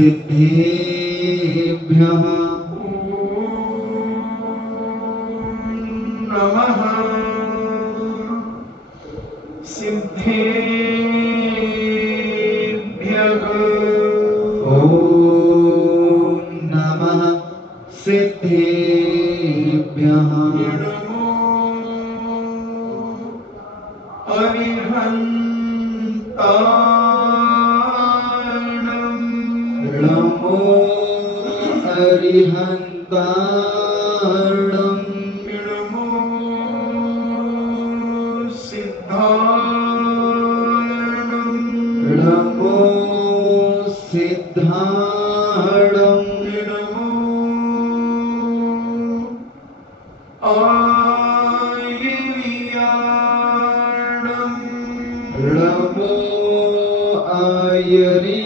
सिद्धेभ्यः नमः सिद्धेभ्यः। ॐ नमः सिद्धेभ्यः। नमो अरिहन्ताणम्। नमो अरिहन्ताणम्। नमो सिद्धाणम्। नमो सिद्धाणम्। नमो आयर्याणम्। नमो आयर्याणम्।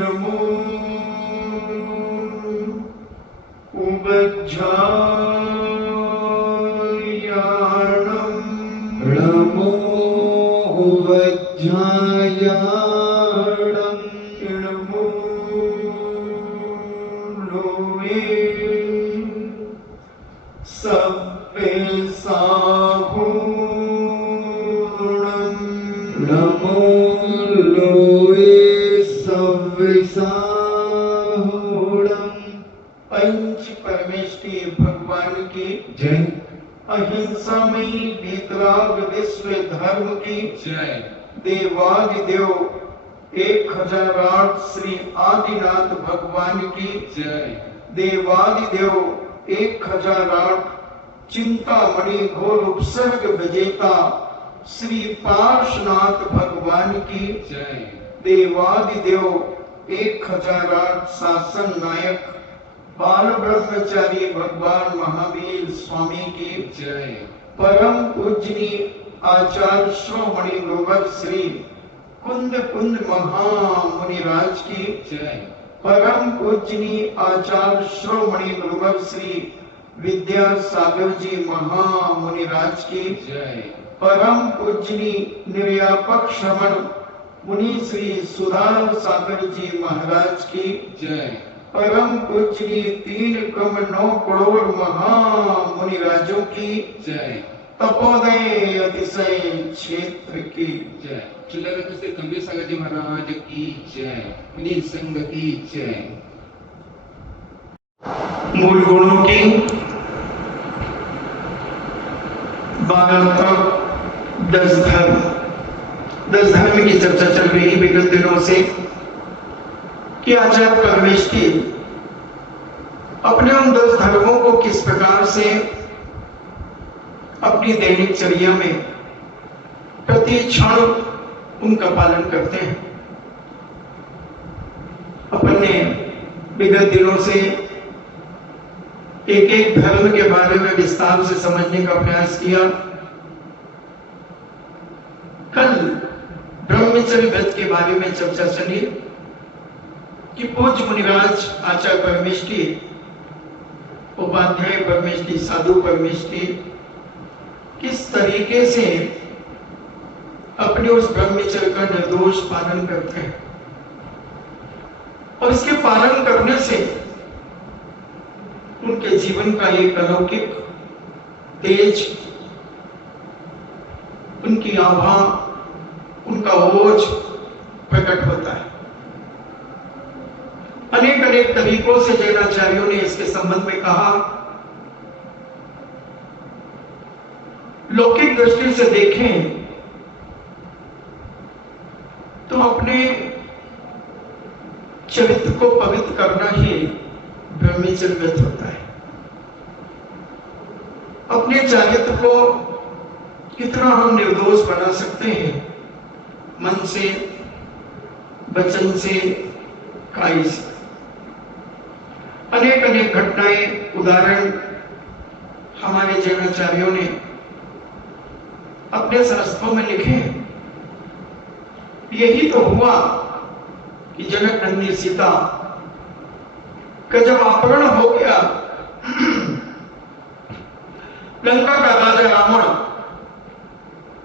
नमो उवज्झायाणम्। नमो उवज्झायाणम्। नमो लोवे सव्यसाहूणम्। नमो लोये सव्यसाहूणम्। पंच परमेष्ठी भगवान की जय। अहिंसामयी वीतराग विश्व धर्म की जय। देवादिदेव 1008 श्री आदिनाथ भगवान की जय। देवादिदेव 1008 चिंतामणि घोर उपसर्ग विजेता श्री पार्श्वनाथ भगवान की जय। देवादिदेव 1008 शासन नायक बाल ब्रह्मचारी भगवान महावीर स्वामी की जय। परम पूजनीय आचार्य श्रोमणि गुरुवर श्री कुंद कुंद महामुनिराज की जय। परम पूजनीय आचार्य श्रोमणि गुरुवर श्री विद्यासागर जी महामुनिराज की जय। परम पूजनीय निर्यापक श्रमण मुनि श्री सुधार सागर जी महाराज की जय। परम पूजनीय 3,9 करोड़ महामुनिराजों की जय। तपोदय अतिशय क्षेत्र की जय। चिल्लाकर से कबीर सागर जी महाराज की जय। मुनि संघ की जय। मूल गुणों की 12 तप 10 धर्म 10 धर्म की चर्चा चल रही है विगत दिनों से कि आचार्य परमेष्ठी अपने उन 10 धर्मों को किस प्रकार से अपनी दैनिक चर्या में प्रति क्षण उनका पालन करते हैं। अपन ने विगत दिनों से एक एक धर्म के बारे में विस्तार से समझने का प्रयास किया। कल ब्रह्मचर्य व्रत के बारे में चर्चा चली कि पूज्य मुनिराज आचार्य परमेष्ठी उपाध्याय परमेष्ठी साधु परमेष्ठी किस तरीके से अपने उस ब्रह्मचर्य का निर्दोष पालन करते हैं और इसके पालन करने से उनके जीवन का एक अलौकिक तेज, उनकी आभा, उनका ओज प्रकट होता है। अनेक अनेक तरीकों से जैनाचार्यों ने इसके संबंध में कहा। लौकिक दृष्टि से देखें तो अपने चरित्र को पवित्र करना ही ब्रह्मचर्य व्रत होता है। अपने चरित्र को कितना हम निर्दोष बना सकते हैं, मन से, वचन से, काई से। अनेक अनेक घटनाएं, उदाहरण हमारे जैनाचार्यों ने अपने शास्त्रों में लिखे। यही तो हुआ कि जनक नंदी सीता का जब अपहरण हो गया, लंका का राजा रावण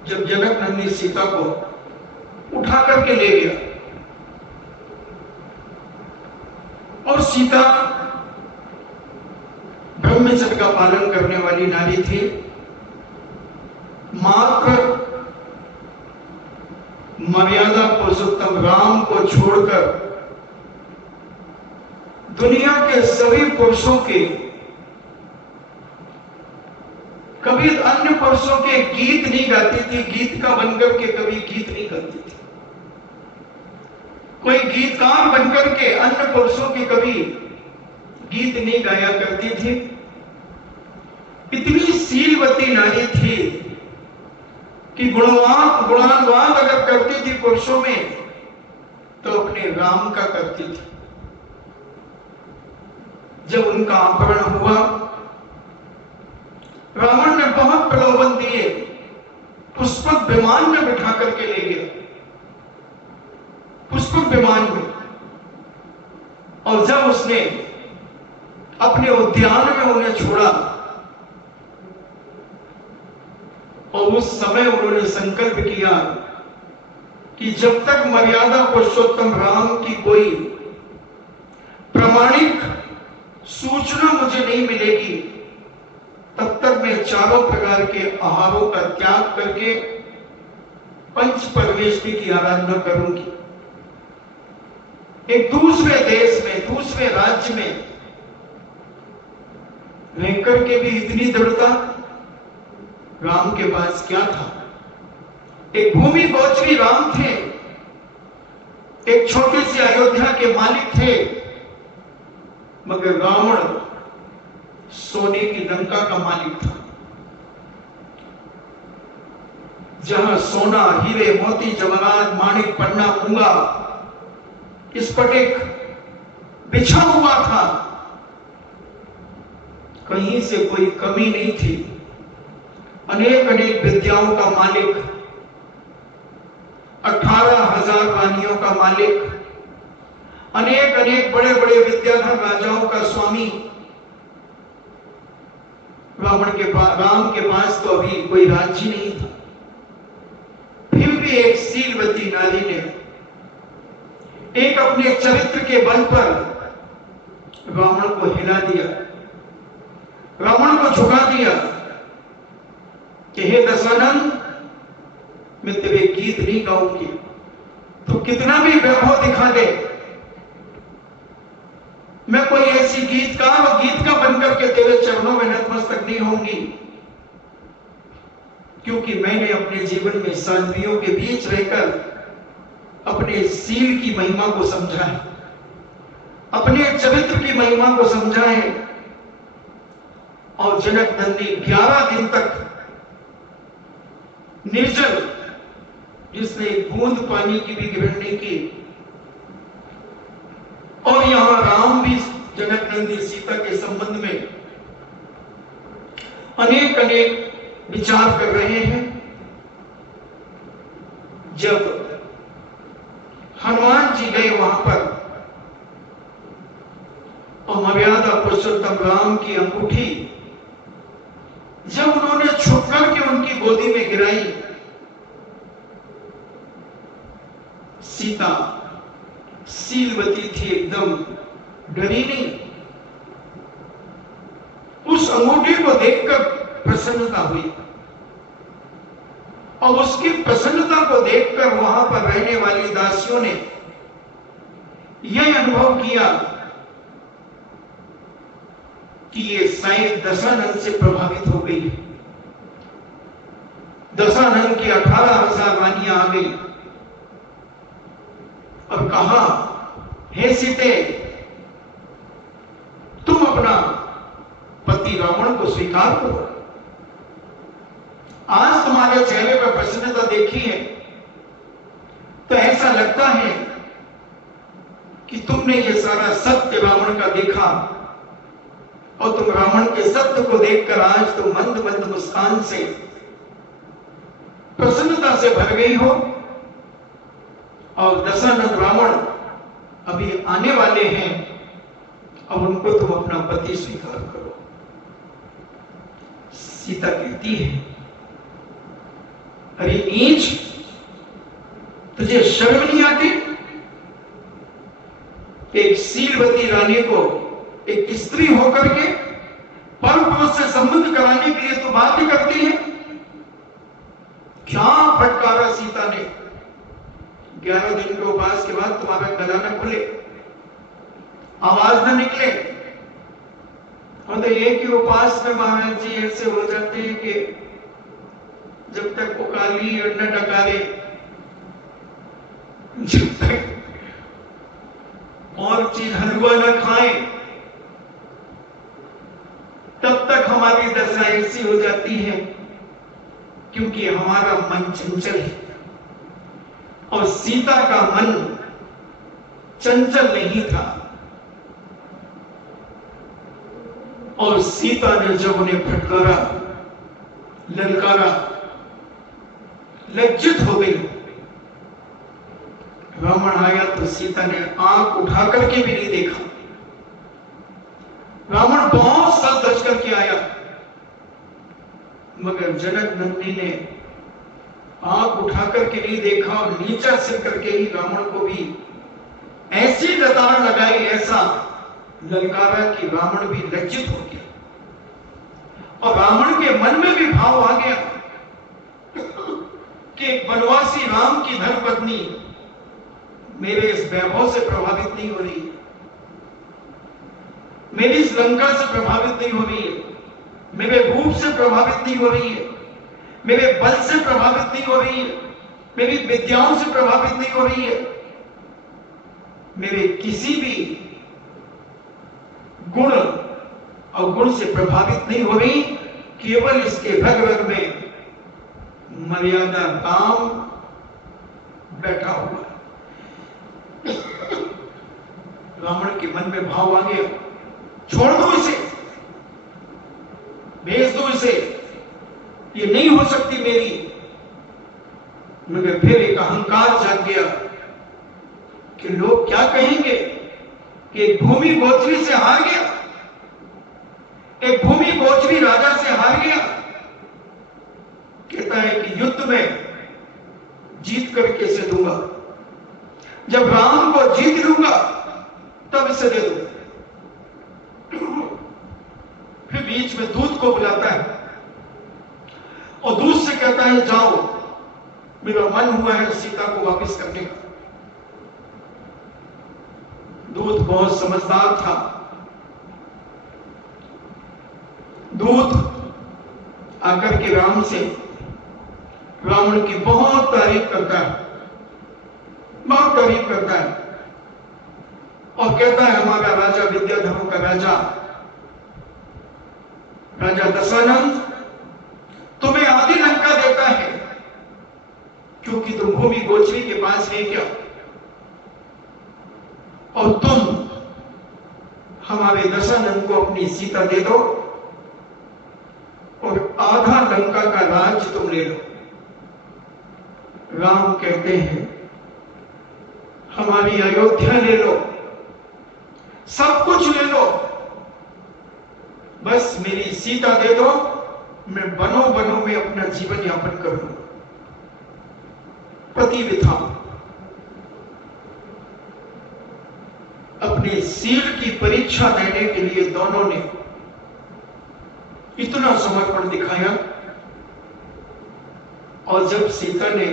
जब जनक नंदी सीता को उठा करके ले गया और सीता ब्रह्मचर्य का पालन करने वाली नारी थी। मात्र मर्यादा पुरुषोत्तम राम को छोड़कर दुनिया के सभी पुरुषों के, कभी अन्य पुरुषों के गीत नहीं गाती थी, गीतकार बनकर के कभी गीत नहीं गाती थी। कोई गीतकार बनकर के अन्य पुरुषों के कभी गीत नहीं गाया करती थी। इतनी शीलवती नारी थी कि गुणानुवाद अगर करती थी पुरुषों में तो अपने राम का करती थी। जब उनका अपहरण हुआ, रावण ने बहुत प्रलोभन दिए, पुष्पक विमान में बिठा करके ले गया, पुष्पक विमान में। और जब उसने अपने उद्यान में उन्हें छोड़ा और उस समय उन्होंने संकल्प किया कि जब तक मर्यादा पुरुषोत्तम राम की कोई प्रामाणिक सूचना मुझे नहीं मिलेगी, तब तक मैं चारों प्रकार के आहारों का त्याग करके पंच परमेष्टि की आराधना करूंगी। एक दूसरे देश में, दूसरे राज्य में रहकर के भी इतनी दृढ़ता राम के पास क्या था? एक भूमि गोचरी राम थे, एक छोटी सी अयोध्या के मालिक थे, मगर रावण सोने की लंका का मालिक था। जहां सोना, हीरे, मोती, जवाहरात, माणिक, पन्ना, मूंगा, स्फटिक बिछा हुआ था, कहीं से कोई कमी नहीं थी। अनेक अनेक विद्याओं का मालिक, 18,000 वाणियों का मालिक, अनेक अनेक बड़े बड़े विद्याधर राजाओं का स्वामी रावण के पास, राम के पास तो अभी कोई राज्य नहीं था। फिर भी एक शीलवती नारी ने एक अपने चरित्र के बल पर रावण को हिला दिया, रावण को झुका दिया कि हे दशानन, मैं तेरे गीत नहीं गाऊंगी, तो कितना भी वैभव दिखा दे, मैं कोई ऐसी गीतकार और गीतकार बनकर के तेरे चरणों में नतमस्तक नहीं होंगी, क्योंकि मैंने अपने जीवन में साध्वियों के बीच रहकर अपने शील की महिमा को समझा है, अपने चरित्र की महिमा को समझा है। और जनक नंदी 11 दिन तक निर्जल, जिसने एक बूंद पानी की भी ग्रहण नहीं की। और यहां राम भी जनक नंदी सीता के संबंध में अनेक अनेक विचार कर रहे हैं। जब हनुमान जी गए वहां पर और मर्यादा पुरुषोत्तम राम की अंगूठी जब उन्होंने छुप करके उनकी गोदी में गिराई, सीता शीलवती थी, एकदम डरी नहीं। उस अंगूठी को देखकर प्रसन्नता हुई और उसकी प्रसन्नता को देखकर वहां पर रहने वाली दासियों ने यह अनुभव किया कि ये शायद दशानन से प्रभावित हो गई। दशानन की 18,000 वाणियां आ गई और कहा, हे सीते, तुम अपना पति रावण को स्वीकार करो। आज तुम्हारे चेहरे पर प्रसन्नता देखी है तो ऐसा लगता है कि तुमने ये सारा सत्य रावण का देखा और तुम रावण के सत्य को देखकर आज तुम मंद मंद मुस्कान से, प्रसन्नता से भर गई हो। और दशानन रावण अभी आने वाले हैं, अब उनको तुम अपना पति स्वीकार करो। सीता कहती है, अरे नीच, तुझे शर्म नहीं आती? एक शीलवती रानी को एक स्त्री होकर के पर पुरुष से संबंध कराने के लिए तो बात ही करती है। क्या फटकारा सीता ने, 11 दिन के उपवास के बाद तुम्हारा गला न खुले, आवाज न निकले। और तो एक ही उपवास में महाराज जी ऐसे हो जाते हैं कि जब तक वो काली और न डकारे, जब तक और चीज हलवा न खाएं, तब तक हमारी दशा ऐसी हो जाती है, क्योंकि हमारा मन चंचल है और सीता का मन चंचल नहीं था। और सीता ने जब उन्हें फटकारा, ललकारा, लज्जित हो गई। रावण आया तो सीता ने आंख उठा करके भी नहीं देखा। रावण बहुत सज धज करके आया, मगर जनक नंदी ने आंख उठा करके नहीं देखा और नीचा सिर करके ही रावण को भी ऐसी लताड़ लगाई, ऐसा ललकारा कि रावण भी लज्जित हो गया। और रावण के मन में भी भाव आ गया कि एक वनवासी राम की धर्मपत्नी मेरे इस वैभव से प्रभावित नहीं हो रही, मेरी इस लंका से प्रभावित नहीं हो रही है, मेरे रूप से प्रभावित नहीं हो रही है, मेरे बल से प्रभावित नहीं हो रही है, मेरी विद्याओं से प्रभावित नहीं हो रही है, मेरे किसी भी गुण और गुण से प्रभावित नहीं हो रही, केवल इसके रग रग में मर्यादा काम बैठा हुआ। रावण के मन में भाव आ गया, छोड़ दो इसे, भेज दो इसे, ये नहीं हो सकती मेरी। मगर फिर एक अहंकार जाग गया कि लोग क्या कहेंगे कि एक भूमि गोचरी से हार गया, एक भूमि गोचरी राजा से हार गया। कहता है कि युद्ध में जीत करके इसे दूंगा, जब राम को जीत लूंगा तब इसे दे दूंगा। फिर बीच में दूत को बुलाता है और दूत से कहता है जाओ, मेरा मन हुआ है सीता को वापस करने का। दूत बहुत समझदार था। दूत आकर के राम से रावण की बहुत तारीफ करता है, बहुत तारीफ करता है और कहता है हमारा राजा विद्याधरों का राजा, राजा दशानंद तुम्हें आधी लंका देता है, क्योंकि तुम भूमि गोचरी के पास है क्या, और तुम हमारे दशानंद को अपनी सीता दे दो और आधा लंका का राज तुम ले लो। राम कहते हैं हमारी अयोध्या ले लो, सब कुछ ले लो, बस मेरी सीता दे दो, मैं वनों वनों में अपना जीवन यापन करूं। प्रतिविधा अपने शील की परीक्षा देने के लिए दोनों ने इतना समर्पण दिखाया। और जब सीता ने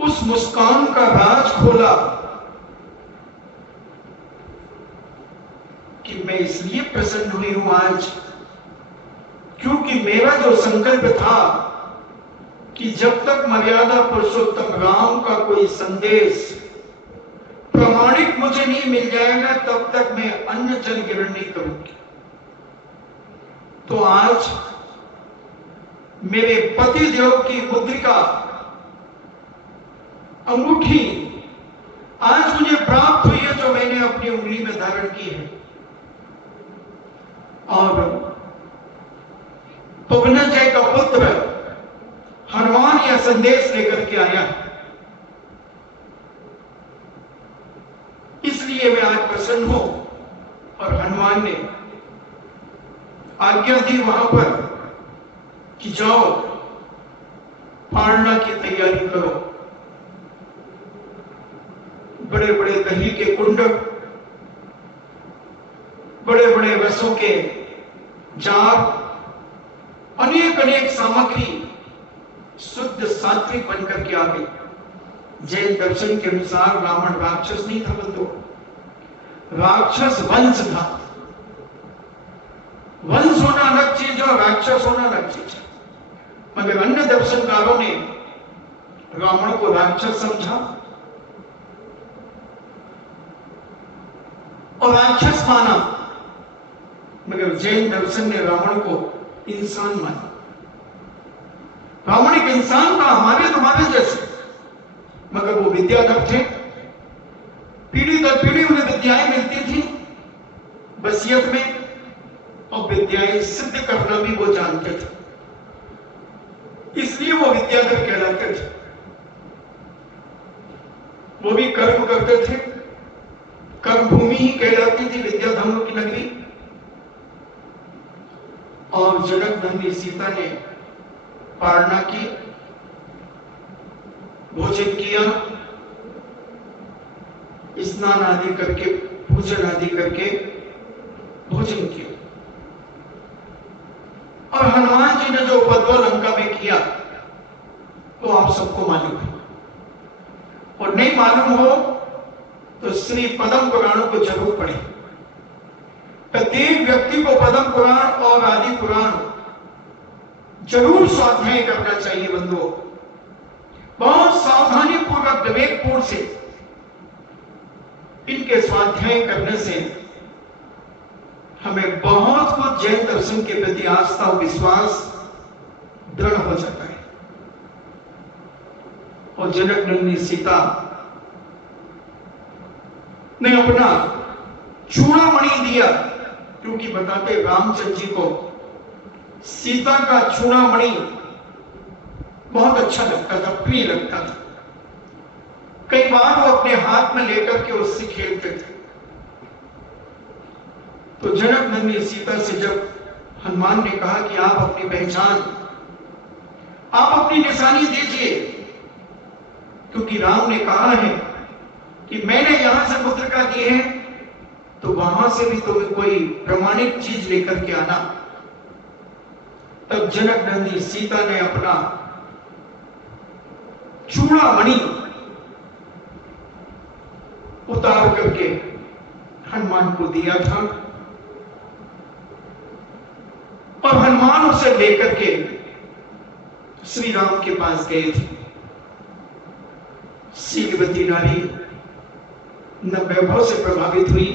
उस मुस्कान का राज खोला कि मैं इसलिए प्रसन्न हुई हूं आज, क्योंकि मेरा जो संकल्प था कि जब तक मर्यादा पुरुषोत्तम राम का कोई संदेश प्रमाणिक मुझे नहीं मिल जाएगा, तब तक मैं अन्न जल ग्रहण नहीं करूंगी। तो आज मेरे पति देव की मुद्रिका, अंगूठी आज मुझे प्राप्त हुई है, जो मैंने अपनी उंगली में धारण की है। और पवनजय का पुत्र हनुमान यह संदेश लेकर के आया, इसलिए मैं आज प्रसन्न हूं। और हनुमान ने आज्ञा दी वहां पर कि जाओ पारणा की तैयारी करो, बड़े बड़े दही के कुंड, बड़े बड़े रसों के जार, अनेक अनेक सामग्री शुद्ध सात्विक बनकर के आ गई। जैन दर्शन के अनुसार रावण राक्षस नहीं था, बंधु, राक्षस वंश था। वंश होना अलग चीज और राक्षस होना अलग चीज है। मगर अन्य दर्शनकारों ने रावण को राक्षस समझा और राक्षस माना, मगर जैन दर्शन ने रावण को इंसान माना। रावण एक इंसान था, हमारे तुम्हारे जैसे, मगर वो विद्याधर थे। पीढ़ी दर पीढ़ी उन्हें विद्याएं मिलती थी वसीयत में, और विद्याएं सिद्ध करना भी वो जानते थे, इसलिए वो विद्याधर कहलाते थे। वो भी कर्म करते थे, कर्म भूमि ही कहलाती थी विद्याधरों की नगरी। और जनकनंदी सीता ने पारणा की, भोजन किया, स्नान आदि करके, पूजन आदि करके भोजन किया। और हनुमान जी ने जो उपद्रव लंका में किया तो आप सबको मालूम है, और नहीं मालूम हो तो श्री पद्म पुराणों को जरूर पढ़े। प्रत्येक व्यक्ति को पद्म पुराण और आदि पुराण जरूर स्वाध्याय करना चाहिए बंधुओं। बहुत सावधानी पूर्वक, विवेकपूर्ण से इनके स्वाध्याय करने से हमें बहुत कुछ जैन दर्शन के प्रति आस्था और विश्वास दृढ़ हो जाता है। और जनकनंदी सीता ने अपना चूड़ामणि दिया, क्योंकि बताते रामचंद्र जी को सीता का चूड़ामणि बहुत अच्छा लगता था, प्रिय लगता था। कई बार वो अपने हाथ में लेकर के उससे खेलते थे। तो जनकनंदी सीता से जब हनुमान ने कहा कि आप अपनी पहचान, आप अपनी निशानी दीजिए, क्योंकि राम ने कहा है कि मैंने यहां से मुद्रिका दी है, तो वहां से भी तुम्हें कोई प्रमाणित चीज लेकर के आना। तब जनकनंदी सीता ने अपना चूड़ामणि उतार करके हनुमान को दिया था, और हनुमान उसे लेकर के श्री राम के पास गए थे। शीलवती नारी न वैभव से प्रभावित हुई,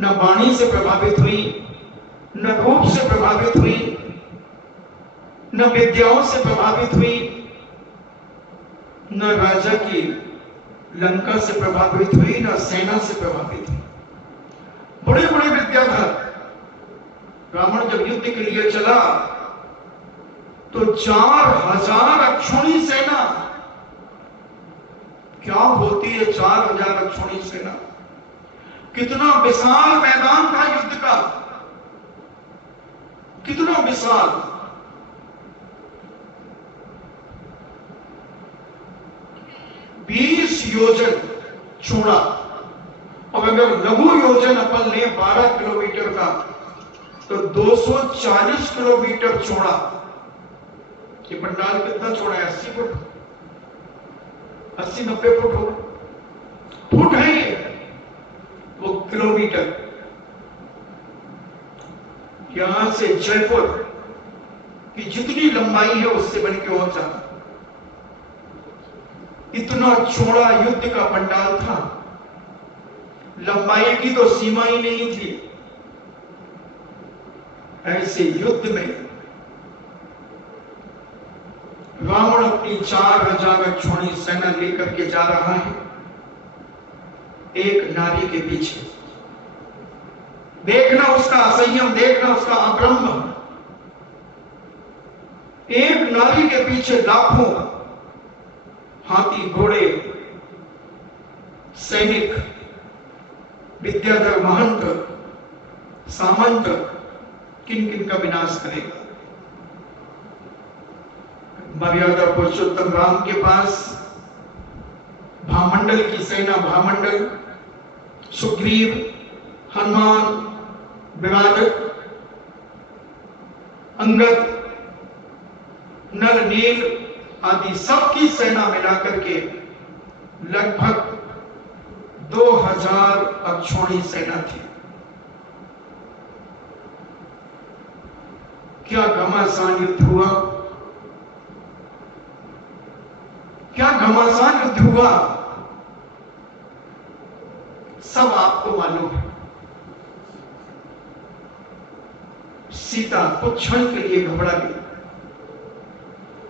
न वाणी से प्रभावित हुई, न रूप से प्रभावित हुई, न विद्याओं से प्रभावित हुई, न राजा की लंका से प्रभावित हुई, न सेना से प्रभावित हुई। बड़े बड़े विद्याधर, रावण जब युद्ध के लिए चला तो 4000 अक्षौणी सेना, क्या होती है 4000 अक्षौणी सेना? कितना विशाल मैदान था युद्ध का, कितना विशाल। बीस योजन चौड़ा, और अगर लघु योजन अपन ले 12 किलोमीटर का, तो 240 किलोमीटर चौड़ा। ये पंडाल कितना चौड़ा है? 80 फुट, 80-90 फुट हो, फुट है ये, वो किलोमीटर। यहां से जयपुर की जितनी लंबाई है उससे बन के और ज्यादा। इतना चौड़ा युद्ध का पंडाल था, लंबाई की तो सीमा ही नहीं थी। ऐसे युद्ध में रावण अपनी 4000 अक्षौणी सेना लेकर के जा रहा है एक नारी के पीछे। देखना उसका असंयम, देखना उसका अब्रह्म। एक नारी के पीछे लाखों हाथी, घोड़े, सैनिक, विद्याधर, महंत, सामंत, किन किन का विनाश करेगा। मर्यादा पुरुषोत्तम राम के पास भामंडल की सेना, भामंडल, सुग्रीव, हनुमान, विवादक, अंगद, नल, नील आदि सबकी सेना मिलाकर के लगभग 2000 अक्षौणी सेना थी। क्या घमासान युद्ध हुआ, क्या घमासान युद्ध हुआ, सब आपको मालूम है। सीता कुछ क्षण के लिए घबरा गई।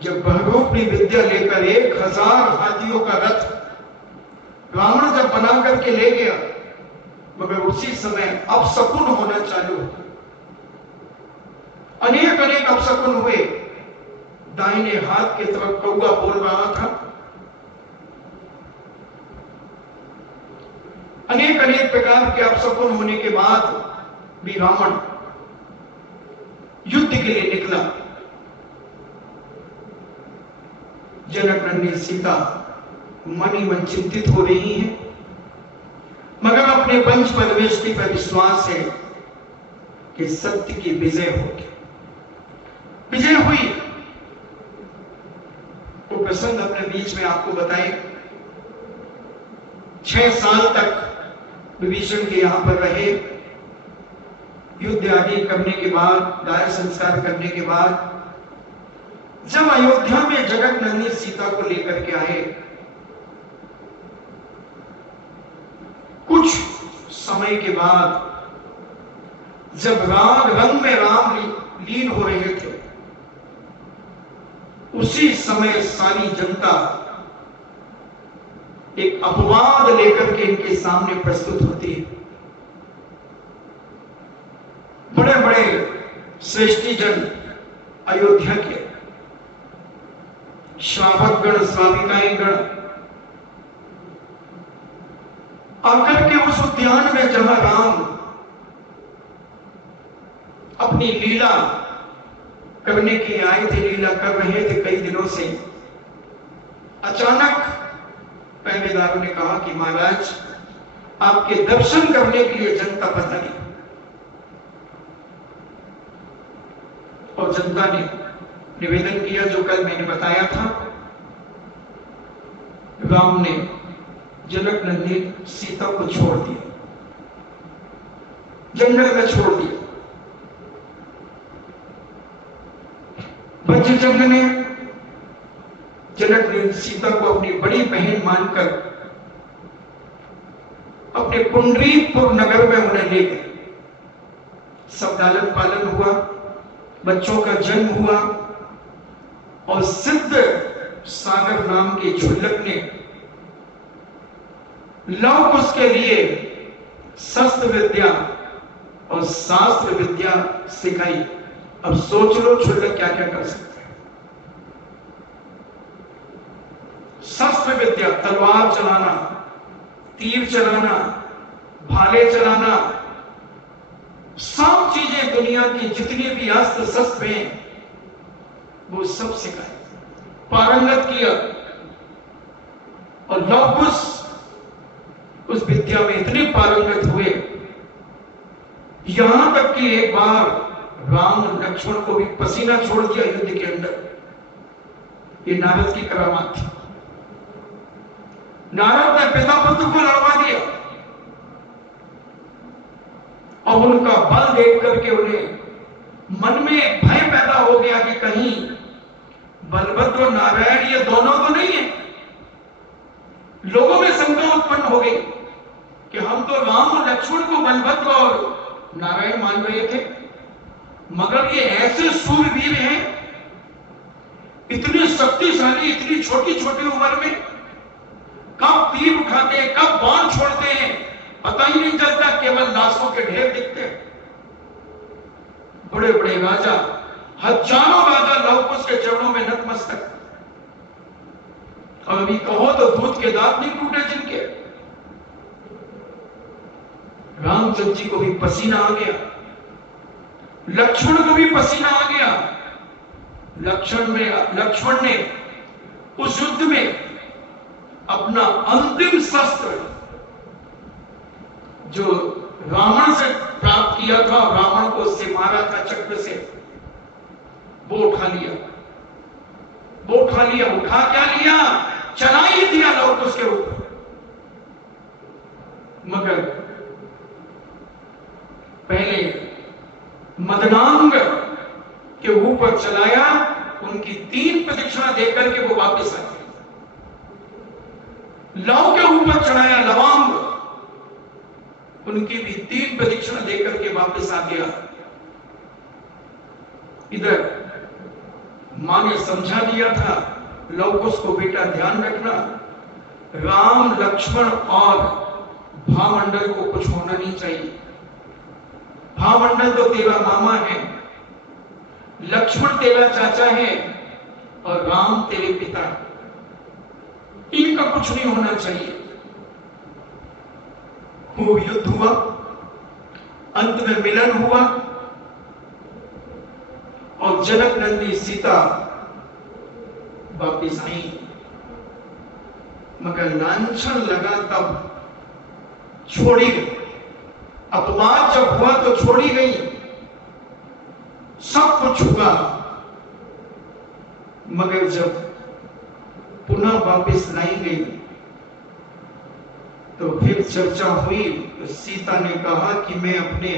जब बहुरूपी विद्या लेकर 1000 हाथियों का रथ रावण जब बना करके ले गया, मगर उसी समय अपशकुन होना चालू हो। अनेक अनेक अपशकुन हुए। दाहिने हाथ की तरफ कौवा बोल रहा था, अनेक अनेक प्रकार के अपशकुन होने के बाद भी रावण युद्ध के लिए निकला। जनक नंदी सीता मन ही मन चिंतित हो रही हैं, मगर अपने पंच परमेष्टि पर विश्वास है कि सत्य की विजय होगी। विजय हुई। वो प्रसंग अपने बीच में आपको बताए। 6 साल तक विभीषण के यहां पर रहे। युद्ध आदि करने के बाद, दाह संस्कार करने के बाद, जब अयोध्या में जनक नंदी सीता को लेकर के आए, कुछ समय के बाद जब राग रंग में राम लीन हो रहे थे, उसी समय सारी जनता एक अपवाद लेकर के इनके सामने प्रस्तुत होती है। बड़े बड़े श्रेष्ठी जन अयोध्या के श्रावक गण, श्राविकाएं गण आकर के उस उद्यान में जहां राम अपनी लीला करने के लिए आए थे, लीला कर रहे थे कई दिनों से, अचानक पहरेदारों ने कहा कि महाराज आपके दर्शन करने के लिए जनता पधारी। और जनता ने निवेदन किया जो कल मैंने बताया था। राम ने जनक नंदी सीता को छोड़ दिया, जंगल में छोड़ दिया। वज्रजंग ने जनक नंदी सीता को अपनी बड़ी बहन मानकर अपने पुंडरीकपुर नगर में उन्हें ले गए। सब लालन पालन हुआ, बच्चों का जन्म हुआ और सिद्ध सागर नाम के क्षुल्लक ने लव कुश के लिए शस्त्र विद्या और शास्त्र विद्या सिखाई। अब सोच लो क्षुल्लक क्या क्या कर सकते हैं। शस्त्र विद्या, तलवार चलाना, तीर चलाना, भाले चलाना, सब चीजें दुनिया की जितनी भी अस्त्र शस्त्र हैं वो सब सिखाए, पारंगत किया। और लव कुश उस विद्या में इतने पारंगत हुए, यहां तक कि एक बार राम लक्ष्मण को भी पसीना छोड़ दिया युद्ध के अंदर। ये नारद की करामात थी। नारद ने पिता पुत्र को लड़वा दिया और उनका बल देख करके उन्हें मन में एक भय पैदा हो गया कि कहीं बलभद्र और नारायण ये दोनों तो नहीं है। लोगों में शंका उत्पन्न हो गई कि हम तो राम और लक्ष्मण को बलभद्र और नारायण मान रहे थे, मगर ये ऐसे सूरवीर हैं, इतने शक्तिशाली, इतनी छोटी छोटी उम्र में कब तीर उठाते हैं, कब बाण छोड़ते हैं, पता ही नहीं चलता, केवल लाशों के ढेर दिखते हैं। बड़े बड़े राजा, हजारों राजा लव कुश के चरणों में नतमस्तक। और अभी कहो तो दूध के दांत नहीं टूटे जिनके। रामचंद्र जी को भी पसीना आ गया, लक्ष्मण को भी पसीना आ गया। लक्ष्मण ने उस युद्ध में अपना अंतिम शस्त्र जो रावण से प्राप्त किया था, रावण को उससे मारा था चक्र से, वो उठा लिया। उठा क्या लिया? चला ही दिया लोग उसके ऊपर। मगर पहले मदनांग के ऊपर चलाया, उनकी 3 प्रदक्षिणा देकर के वो वापस आ गए। लव के ऊपर चढ़ाया लवांग, उनकी भी 3 प्रदक्षिणा देकर के वापस आ गया। इधर मां ने समझा दिया था लवकुश को, बेटा ध्यान रखना, राम लक्ष्मण और भामंडल को कुछ होना नहीं चाहिए। भामंडल तो तेरा मामा है, लक्ष्मण तेरा चाचा है और राम तेरे पिता है, इनका कुछ नहीं होना चाहिए। वो युद्ध हुआ, अंत में मिलन हुआ और जनक नंदी सीता वापिस आई। मगर लांछन लगा तब छोड़ी गई। अपमान जब हुआ तो छोड़ी गई। सब कुछ हुआ, मगर जब पुनः वापस लाई गई तो फिर चर्चा हुई। तो सीता ने कहा कि मैं अपने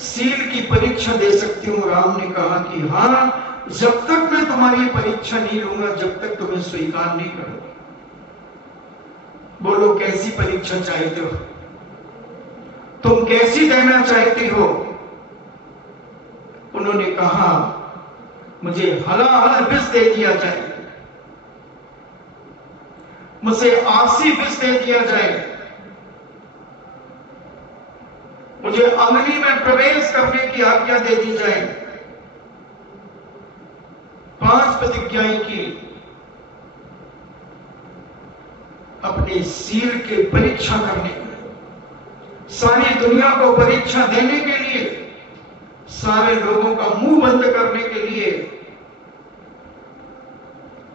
शील की परीक्षा दे सकती हूं। राम ने कहा कि हाँ, जब तक मैं तुम्हारी परीक्षा नहीं लूंगा, जब तक तुम्हें स्वीकार नहीं करूंगा। बोलो कैसी परीक्षा चाहते हो? तुम कैसी देना चाहती हो? उन्होंने कहा मुझे हलाहल विष दे दिया जाए, मुझे आसी विष दे दिया जाए, मुझे अग्नि में प्रवेश करने की आज्ञा दे दी जाए। 5 प्रतिज्ञाएं की। अपने शील के परीक्षा करने के लिए, सारी दुनिया को परीक्षा देने के लिए, सारे लोगों का मुंह बंद करने के लिए।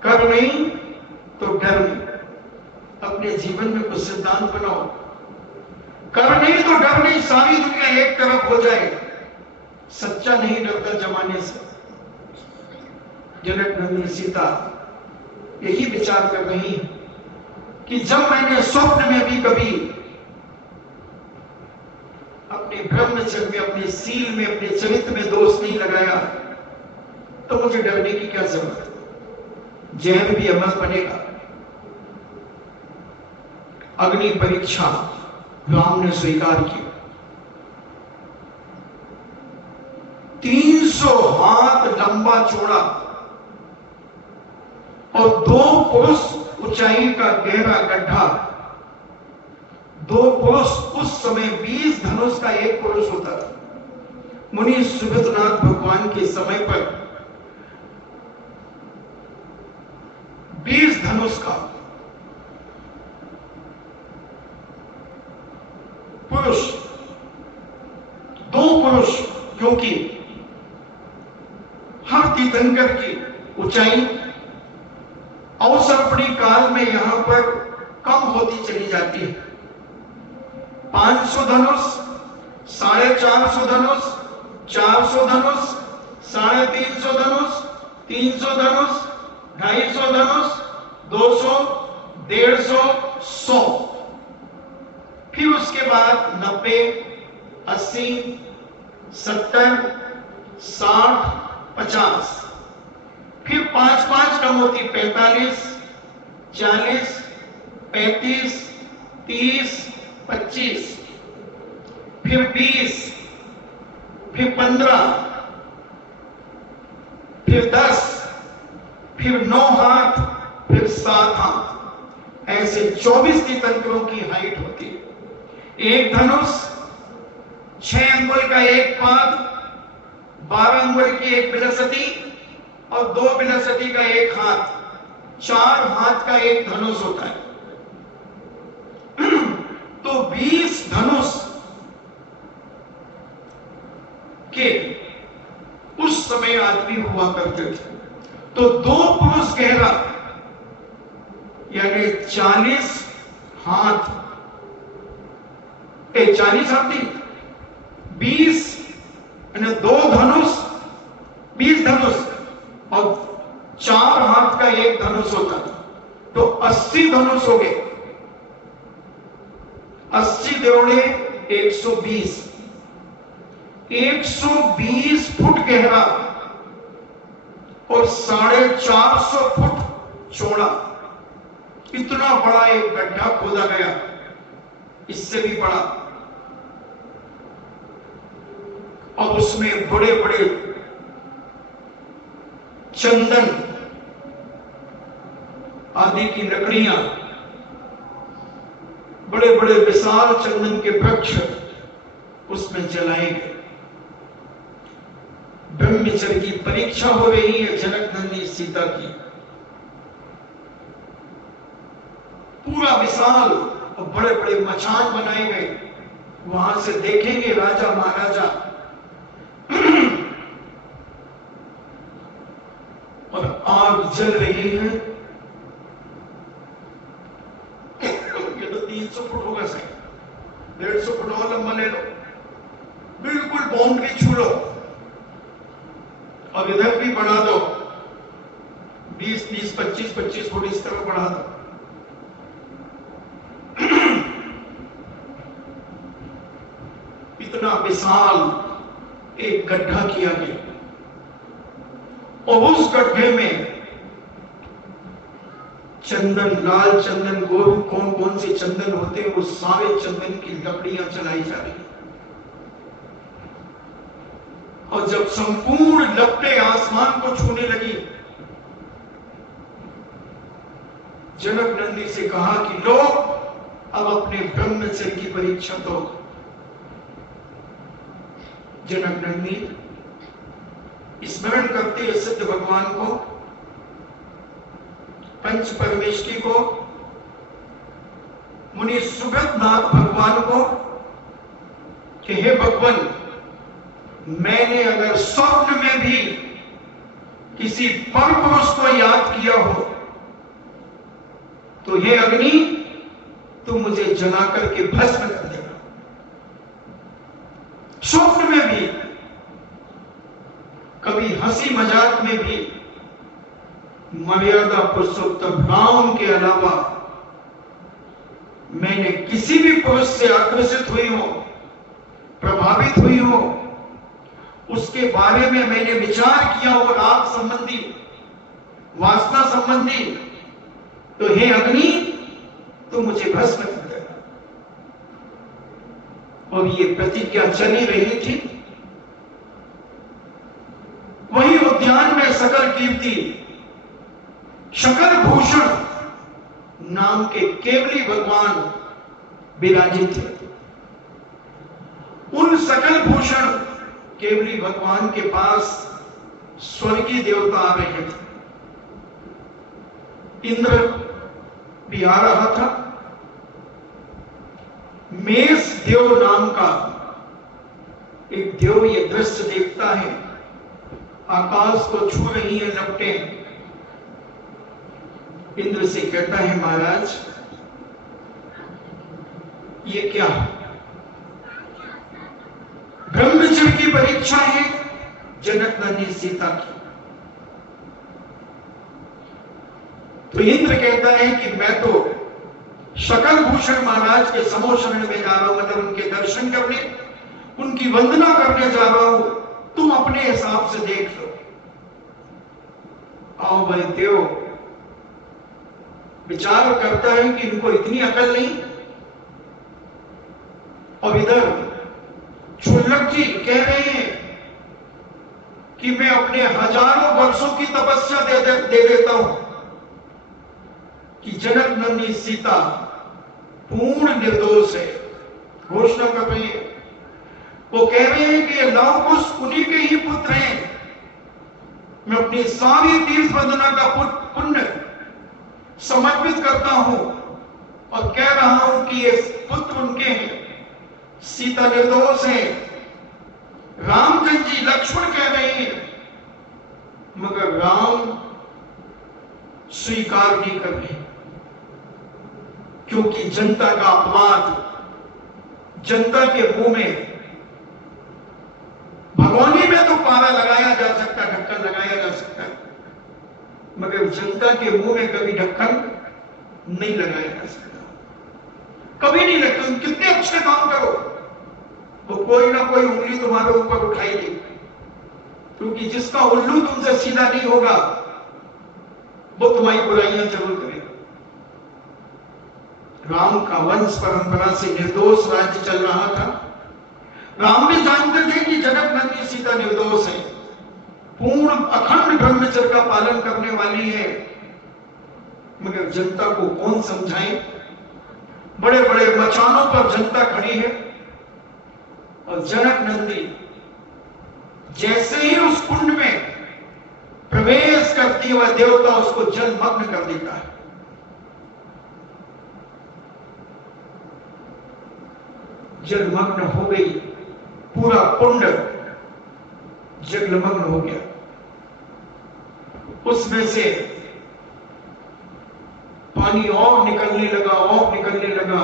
कर नहीं तो डर नहीं। अपने जीवन में कुछ सिद्धांत बनाओ। कर नहीं तो डर नहीं। सारी दुनिया एक तरफ हो जाए। सच्चा नहीं डरता जमाने से। जनक नंदिनी सीता यही विचार कर रही है कि जब मैंने स्वप्न में भी कभी अपने ब्रह्मचर्य में, अपने शील में, अपने चरित्र में दोष नहीं लगाया, तो मुझे डरने की क्या जरूरत है? जहर भी अमल बनेगा। अग्नि परीक्षा राम ने स्वीकार की। 300 हाथ लंबा चौड़ा और 2 पुरुष ऊंचाई का गहरा गड्ढा। 2 पुरुष, उस समय 20 धनुष का एक पुरुष होता था। मुनि सुभद्रनाथ भगवान के समय पर 20 धनुष का पुरुष, 2 पुरुष, क्योंकि हर तीर्थंकर की ऊंचाई अवसर्पणी काल में यहां पर कम होती चली जाती है। 500 धनुष, 450 धनुष, 400 धनुष, 350 धनुष, 300 धनुष, 250 धनुष, 200, 150, 100। फिर उसके बाद 90, 80, 70, 60, 50। फिर 5-5 कम होती 45, 40, 35, 30, 25, फिर 20, फिर 15, फिर 10, फिर 9 हाथ, फिर 7 हाथ। ऐसे 24 तीर्थंकरों की हाइट होती है। एक धनुष 6 अंगुल का एक पाद, 12 अंगुल की एक बिलसती और 2 बिलसती का एक हाथ, 4 हाथ का एक धनुष होता है। तो 20 धनुष के उस समय आदमी हुआ करते थे। तो 2 पुरुष गहरा, यानी 40 हाथ, 40 हाथ नहीं, 20 यानी 2 धनुष, 20 धनुष और 4 हाथ का एक धनुष होता था, तो 80 धनुष हो गए। 80 जोड़े 120, 120 फुट गहरा और 450 फुट चौड़ा, इतना बड़ा एक गड्ढा खोदा गया, इससे भी बड़ा। और उसमें बड़े बड़े चंदन आदि की लकड़ियां, बड़े बड़े विशाल चंदन के वृक्ष उसमें जलाए गए। ब्रह्मचर्य की परीक्षा हो रही है जनक नंदी सीता की। पूरा विशाल और बड़े बड़े मचान बनाए गए, वहां से देखेंगे राजा महाराजा और आग जल रही है। ये तो 300 फुट होगा सही, 150 फुट और लंबा ले लो, बिल्कुल बाउंड्री छू लो और इधर भी बढ़ा दो 20-20, 25-25 फुट इस तरह बढ़ा दो। इतना विशाल एक गड्ढा किया गया और उस गड्ढे में चंदन, लाल चंदन, गोरू, कौन कौन से चंदन होते हैं, वो सारे चंदन की लकड़ियां चलाई जा रही। और जब संपूर्ण लपटें आसमान को छूने लगी, जनक नंदी से कहा कि लो अब अपने ब्रह्मचर्य की परीक्षा दो। जनक नंदी स्मरण करते सिद्ध भगवान को, पंच परमेष्ठी को, मुनि सुगत नाथ भगवान को कि हे भगवान, मैंने अगर स्वप्न में भी किसी पर पुरुष को याद किया हो तो हे अग्नि तू मुझे जला करके भस्म कर देगा। स्वप्न में भी, कभी हंसी मजाक में भी मर्यादा पुरुषोत्तम राम के अलावा मैंने किसी भी पुरुष से आकर्षित हुई हो, प्रभावित हुई हो, उसके बारे में मैंने विचार किया हो राग संबंधी, वासना संबंधी, तो हे अग्नि तू मुझे भस्म कर दे। और ये प्रतिज्ञा चली रही थी। वही उद्यान में सकल कीर्ति, शकल भूषण नाम के केवली भगवान विराजित थे। उन सकल भूषण केवली भगवान के पास स्वर्गीय देवता आ रहे थे। इंद्र भी आ रहा था। मेष देव नाम का एक देव ये दृश्य देखता है, आकाश को छू रही है लपटें। इंद्र से कहता है महाराज ये क्या है? ब्रह्मचर्य की परीक्षा है जनक नंदी सीता की। तो इंद्र कहता है कि मैं तो शकल भूषण महाराज के समोशरण में जा रहा हूं, मतलब उनके दर्शन करने, उनकी वंदना करने जा रहा हूं, तुम अपने हिसाब से देख लो। आओ भाई देव विचार करता है कि इनको इतनी अकल नहीं। और इधर क्षुल्लक जी कह रहे हैं कि मैं अपने हजारों वर्षों की तपस्या दे देता हूं कि जनक नंदी सीता पूर्ण निर्दोष है, घोषणा कर रही है। वो कह रहे हैं कि ये लव कुश उन्हीं के ही पुत्र हैं। मैं अपनी सारी तीर्थ वंदना का पुण्य समर्पित करता हूं और कह रहा हूं कि ये पुत्र उनके हैं, सीता निर्दोष है। रामचंद्र जी, लक्ष्मण कह रहे हैं, मगर राम स्वीकार नहीं कर रहे। क्योंकि जनता का अपवाद, जनता के मुंह में भगवानी में तो पारा लगाया जा सकता, ढक्कन लगाया जा सकता, मगर जनता के मुंह में कभी ढक्कन नहीं लगाया जा सकता, कभी नहीं लगता। तुम कितने अच्छे काम करो, वो कोई ना कोई उंगली तुम्हारे ऊपर उठाएगी, क्योंकि जिसका उल्लू तुमसे सीधा नहीं होगा वो तुम्हारी बुराइयां जरूर करेगा। राम का वंश परंपरा से निर्दोष राज्य चल रहा था। राम भी जानते थे कि जनक नंदी सीता निर्दोष है, पूर्ण अखंड ब्रह्मचर्य का पालन करने वाली है, मगर जनता को कौन समझाए। बड़े बड़े मचानों पर जनता खड़ी है और जनक नंदी जैसे ही उस कुंड में प्रवेश करती हुआ देवता उसको जलमग्न कर देता है। जलमग्न हो गई, पूरा कुंड जलमग्न हो गया। उसमें से पानी और निकलने लगा, और निकलने लगा,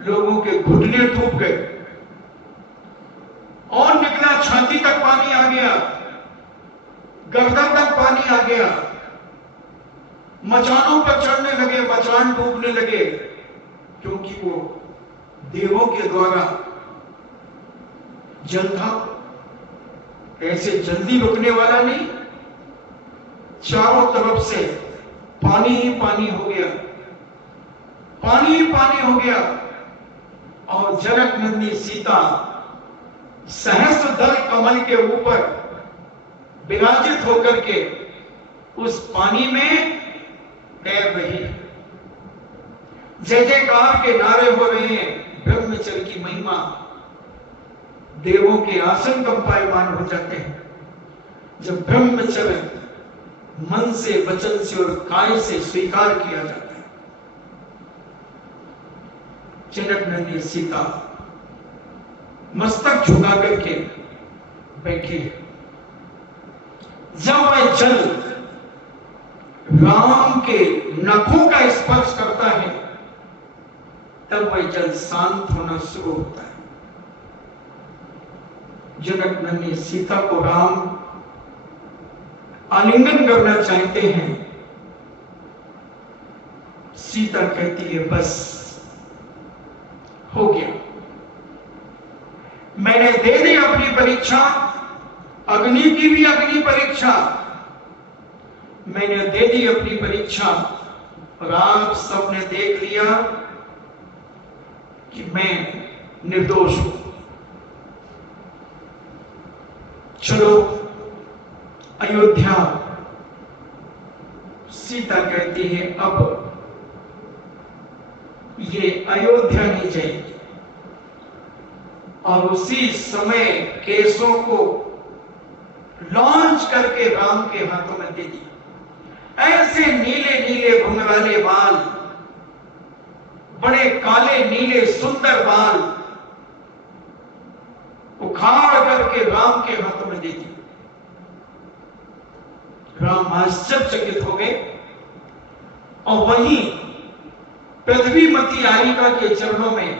लोगों के घुटने डूब गए, और निकला, छाती तक पानी आ गया, गर्दन तक पानी आ गया, मचानों पर चढ़ने लगे, मचान डूबने लगे, क्योंकि वो देवों के द्वारा जल था, ऐसे जल्दी रुकने वाला नहीं। चारों तरफ से पानी ही पानी हो गया, पानी ही पानी हो गया, और जनक नंदी सीता सहस्र दल कमल के ऊपर विराजित होकर के उस पानी में तैर रही। जय जयकार के नारे हो रहे हैं, ब्रह्मचर्य की महिमा, देवों के आसन कंपायमान हो जाते हैं। जब ब्रह्मचर्य मन से, वचन से और काय से स्वीकार किया जाता है। जनक नंदी सीता मस्तक झुका करके बैठी। जब वह जल राम के नखों का स्पर्श करता है, तब वह जल शांत होना शुरू होता है। जनक नंदी सीता को राम आलिंगन करना चाहते हैं। सीता कहती है बस हो गया, मैंने दे दी अपनी परीक्षा, अग्नि की भी अग्नि परीक्षा, मैंने दे दी अपनी परीक्षा, और आप सबने देख लिया कि मैं निर्दोष हूं। चलो अयोध्या। सीता कहती है अब ये अयोध्या नहीं जाएगी, और उसी समय केसों को लॉन्च करके राम के हाथों में दे दी। ऐसे नीले नीले घुंघराले बाल, बड़े काले नीले सुंदर बाल उखाड़ करके राम के हाथों में दे दी। राम आश्चर्यचकित हो गए, और वहीं पृथ्वीमती आरिका के चरणों में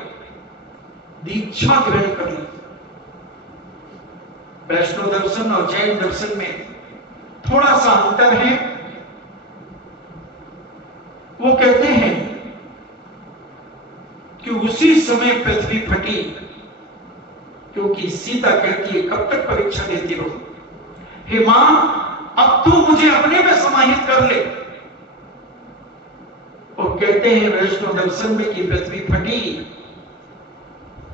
दीक्षा ग्रहण कर ली। वैष्णव दर्शन और जैन दर्शन में थोड़ा सा अंतर है। वो कहते हैं कि उसी समय पृथ्वी फटी, क्योंकि सीता कहती है कब तक परीक्षा देती रहो, हे मां अब तू मुझे अपने में समाहित कर ले। और कहते हैं वैष्णव दर्शन में कि पृथ्वी फटी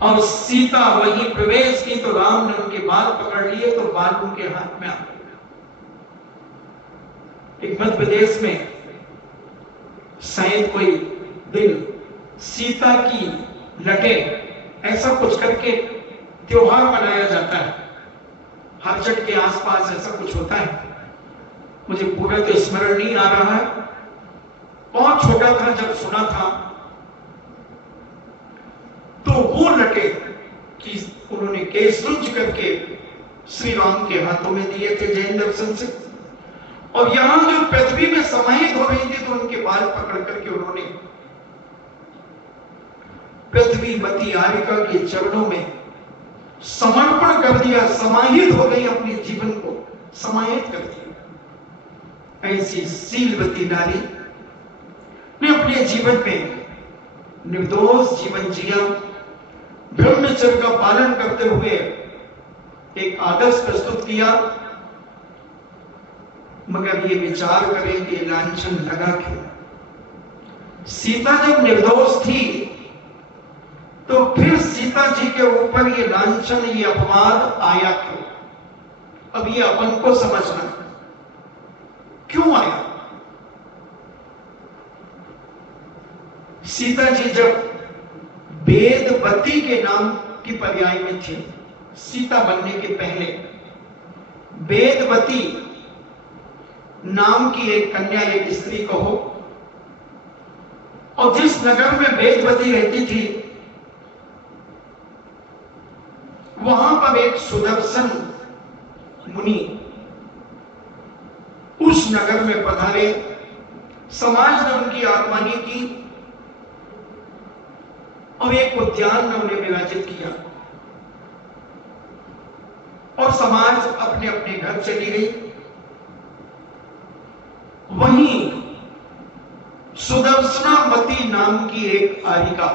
और सीता वहीं प्रवेश की, तो राम ने उनके बाल पकड़ लिए, तो बाल उनके हाथ में आ गए। एक मध्य प्रदेश में शायद कोई दिन सीता की लटे ऐसा कुछ करके त्योहार मनाया जाता है, हरचट के आसपास ऐसा कुछ होता है, मुझे पूरा तो स्मरण नहीं आ रहा है। बहुत छोटा था जब सुना था, तो वो लटे कि उन्होंने केसरुंच करके श्री राम के हाथों में दिए थे जैन दर्शन से, और यहां जो पृथ्वी में समाहित हो रही थी तो उनके बाल पकड़ करके उन्होंने पृथ्वी मती आरिका के चरणों में समर्पण कर दिया, समाहित हो गई, अपने जीवन को समाहित कर दिया। ऐसी शीलवती नारी ने अपने जीवन में निर्दोष जीवन जिया, ब्रह्मचर्य का पालन करते हुए एक आदर्श प्रस्तुत किया। मगर ये विचार करें कि लांछन लगा क्यों? सीता जब निर्दोष थी तो फिर सीता जी के ऊपर ये लांछन, ये अपवाद आया क्यों? अब ये अपन को समझना क्यों आया। सीता जी जब वेदवती के नाम की पर्याय में थे, सीता बनने के पहले वेदवती नाम की एक कन्या, एक स्त्री कहो, और जिस नगर में वेदवती रहती थी वहां पर एक सुदर्शन मुनि उस नगर में पधारे। समाज ने उनकी आगवानी की और एक उद्यान में उन्हें विराजित किया और समाज अपने अपने घर चली गई। वहीं सुदर्शनामती नाम की एक आरिका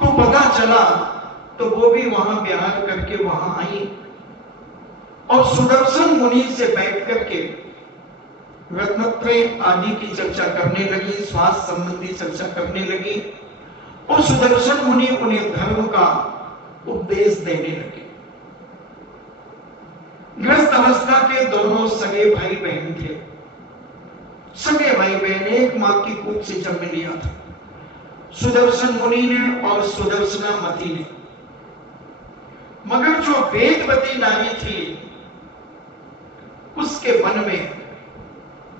को पता चला तो वो भी वहां विहार करके वहां आई और सुदर्शन मुनि से बैठ करके रत्नत्रय आदि की चर्चा करने लगी, स्वास्थ्य संबंधी चर्चा करने लगी और सुदर्शन मुनि उन्हें धर्म का उपदेश देने लगे। गृहस्थ अवस्था के दोनों सगे भाई बहन थे। सगे भाई बहन एक मां की कूख से जन्म लिया था, सुदर्शन मुनि ने और सुदर्शनामती ने। मगर जो वेदवती नारी थी उसके मन में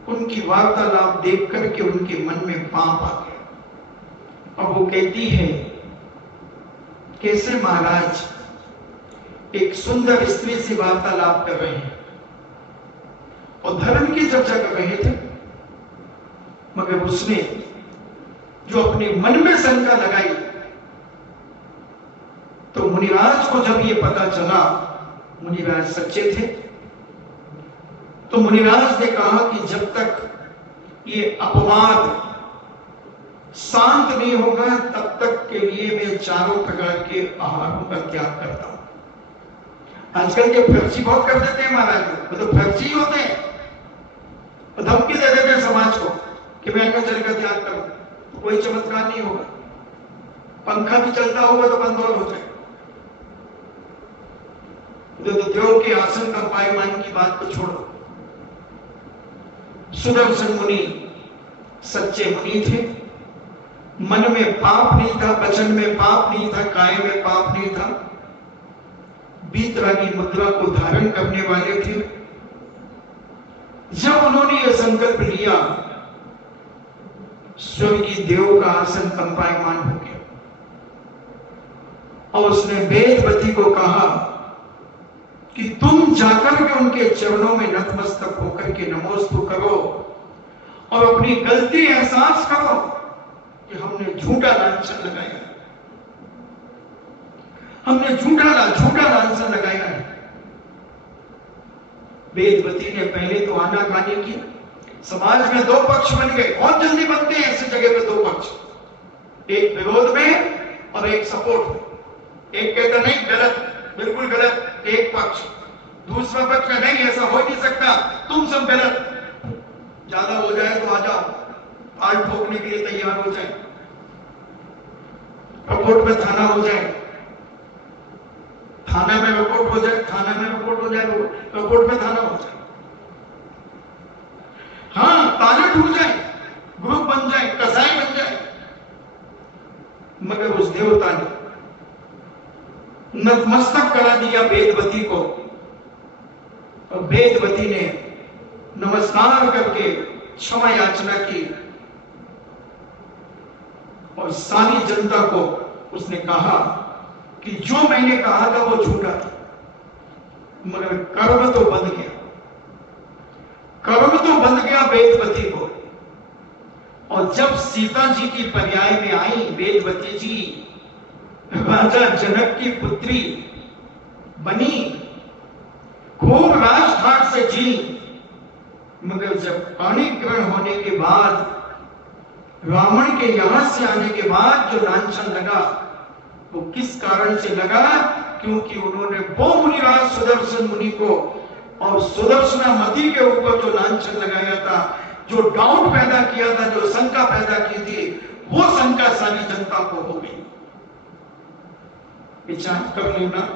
उनकी वार्तालाप देख करके उनके मन में पाप आ गया और वो कहती है, कैसे महाराज एक सुंदर स्त्री से वार्तालाप कर रहे हैं और धर्म की चर्चा कर रहे थे, मगर उसने जो अपने मन में शंका लगाई तो मुनिराज को जब ये पता चला, मुनिराज सच्चे थे, तो मुनिराज ने कहा कि जब तक ये अपवाद शांत नहीं होगा तब तक के लिए मैं चारों प्रकार के आहारों का त्याग करता हूं। आजकल के फर्जी बहुत कर देते हैं महाराज, वो तो फर्जी होते हैं, तो धमकी दे देते हैं समाज को कि मैं अन्नचर्या का त्याग करूं, तो कोई चमत्कार नहीं होगा, पंखा भी चलता होगा तो बंद हो जाए। तो देव के आसन का पायमान की बात को छोड़ो। सुदर्शन मुनि सच्चे मुनि थे, मन में पाप नहीं था, वचन में पाप नहीं था, काय में पाप नहीं था, बीतरागी मुद्रा को धारण करने वाले थे। जब उन्होंने यह संकल्प लिया, स्वर्गीय देव का आसन कंपायमान हो गया और उसने वेदवती को कहा कि तुम जाकर के उनके चरणों में नतमस्तक होकर के नमोस्तु करो और अपनी गलती एहसास करो कि हमने झूठा लांछन लगाया, हमने झूठा लांछन लगाया है। वेदवती ने पहले तो आनाकानी की, समाज में दो पक्ष बन गए, बहुत जल्दी बनते हैं ऐसी जगह पे दो पक्ष, एक विरोध में और एक सपोर्ट में। एक कहता नहीं गलत, बिल्कुल गलत, एक पक्ष, दूसरा पक्ष का नहीं ऐसा हो नहीं सकता, तुम सब गलत। ज्यादा हो जाए तो आ जाओ, आल ठोकने के लिए तैयार हो जाए, रिपोर्ट में थाना हो जाए, थाना में रिपोर्ट हो जाए, थाना में रिपोर्ट हो जाए, रिपोर्ट में थाना हो जाए, हाँ ताले टूट जाए, ग्रुप बन जाए, कसाई बन जाए। मगर उस देवता ने नतमस्तक करा दिया वेदवती को और वेदवती ने नमस्कार करके क्षमा याचना की और सारी जनता को उसने कहा कि जो मैंने कहा था वो झूठा था, मगर कर्म तो बंध गया, कर्म तो बंध गया वेदवती को। और जब सीता जी की पर्याय में आई वेदवती जी राजा जनक की पुत्री बनी, खूब राजघाट से जी, मगर जब पाणी ग्रहण होने के बाद, रावण के यहां से आने के बाद जो लांछन लगा वो किस कारण से लगा? क्योंकि उन्होंने वो मुनिराज सुदर्शन मुनि को और सुदर्शनामति के ऊपर जो लांछन लगाया था, जो डाउट पैदा किया था, जो शंका पैदा की थी, वो शंका सारी जनता को हो गई। विचार कर लेना,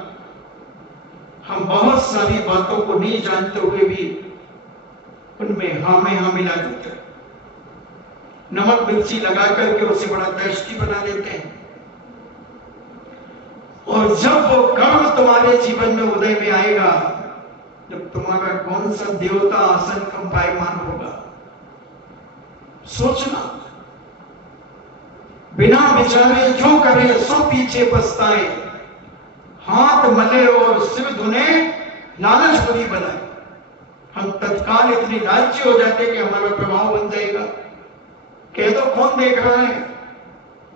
हम बहुत सारी बातों को नहीं जानते हुए भी उनमें हाँ में हाँ मिला देते हैं, नमक मिर्ची लगा करके उसे बड़ा टेस्टी बना देते हैं। और जब वो कर्म तुम्हारे जीवन में उदय में आएगा, जब तुम्हारा कौन सा देवता आसन कंपायमान होगा, सोचना। बिना विचारे जो करे सो पीछे पछताए, हाथ मले और सिर धुने लालच बुरी बनाए। हम तत्काल इतने लालची हो जाते कि हमारा प्रभाव बन जाएगा। कह दो कौन देख रहा है,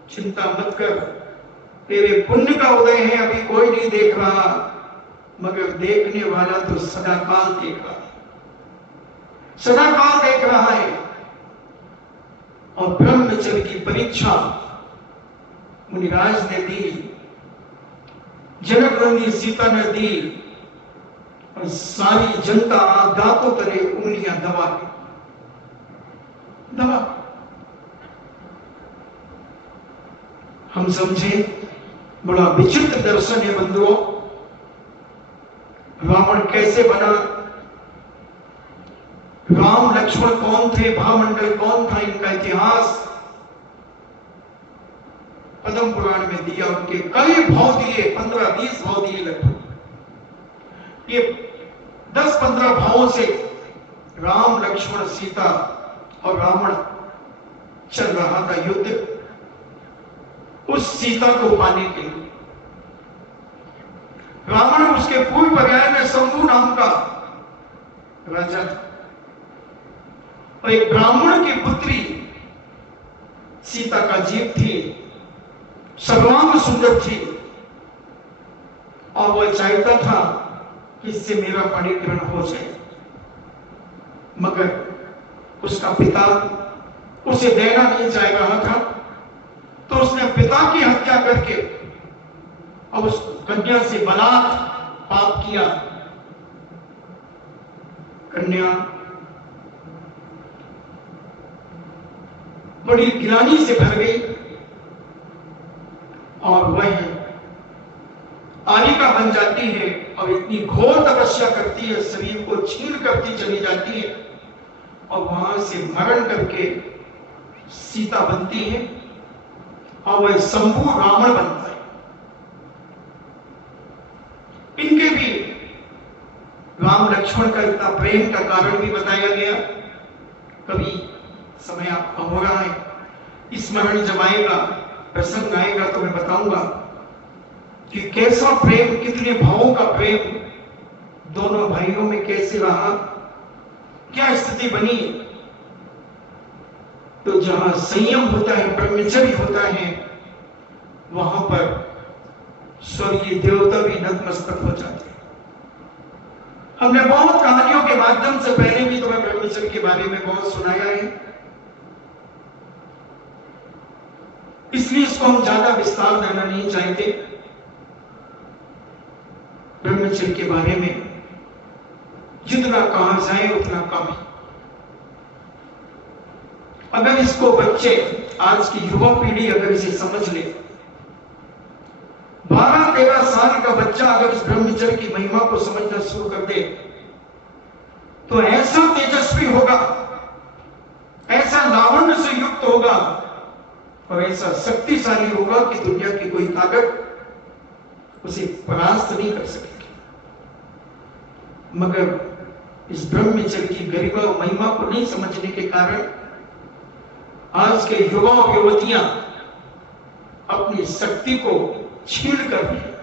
चिंता मत कर, तेरे पुण्य का उदय है, अभी कोई नहीं देख रहा, मगर देखने वाला तो सदाकाल देख रहा है, सदाकाल देख रहा है। और ब्रह्मचर्य की परीक्षा मुनिराज ने दी, जनक नंदी सीता ने दी, और सारी जनता दांतों तले उंगलियां दबा दबा। हम समझे बड़ा विचित्र दर्शन है बंधुओं, रावण कैसे बना, राम लक्ष्मण कौन थे, भामंडल कौन था, इनका इतिहास पद्म पुराण में दिया। उनके कई भाव दिए, 15-20 भाव दिए लगभग। ये 10-15 भावों से राम लक्ष्मण सीता और रावण चल रहा था युद्ध, उस सीता को पाने के लिए। रावण उसके पूर्व पर्याय में शंभु नाम का राजा था, और एक ब्राह्मण की पुत्री सीता का जीव थी, सर्वांग सुंदर थी, और वह चाहता था कि इससे मेरा परिग्रहण हो जाए, मगर उसका पिता उसे देना नहीं चाह रहा था। तो उसने पिता की हत्या करके और उस कन्या से बलात् पाप किया। कन्या बड़ी गिलानी से भर गई और वह आलिका बन जाती है और इतनी घोर तपस्या करती है, शरीर को छीन करती चली जाती है और वहां से मरण करके सीता बनती है और वह शंभु रावण बनता है। इनके भी राम लक्ष्मण का इतना प्रेम का कारण भी बताया गया। कभी समय आपका हो रहा है, स्मरण जब आएगा, प्रसंग आएगा तो मैं बताऊंगा कि कैसा प्रेम, कितने भावों का प्रेम दोनों भाइयों में कैसे रहा, क्या स्थिति बनी। तो जहां संयम होता है, ब्रह्मचर्य होता है, वहां पर स्वर्गीय देवता भी नतमस्तक हो जाते हैं। हमने बहुत कहानियों के माध्यम से पहले भी तुम्हें ब्रह्मचर्य के बारे में बहुत सुनाया है, इसलिए इसको हम ज्यादा विस्तार देना नहीं चाहते। ब्रह्मचर्य के बारे में जितना कहा जाए उतना कम है। अगर इसको बच्चे, आज की युवा पीढ़ी अगर इसे समझ ले, 12-13 साल का बच्चा अगर इस ब्रह्मचर्य की महिमा को समझना शुरू कर दे तो ऐसा तेजस्वी होगा, ऐसा लावण्य से युक्त होगा और ऐसा शक्तिशाली होगा कि दुनिया की कोई ताकत उसे परास्त नहीं कर सकेगी। मगर इस ब्रह्मचर्य की गरिमा और महिमा को नहीं समझने के कारण आज के युवा और युवतियां अपनी शक्ति को छीन कर रहे हैं,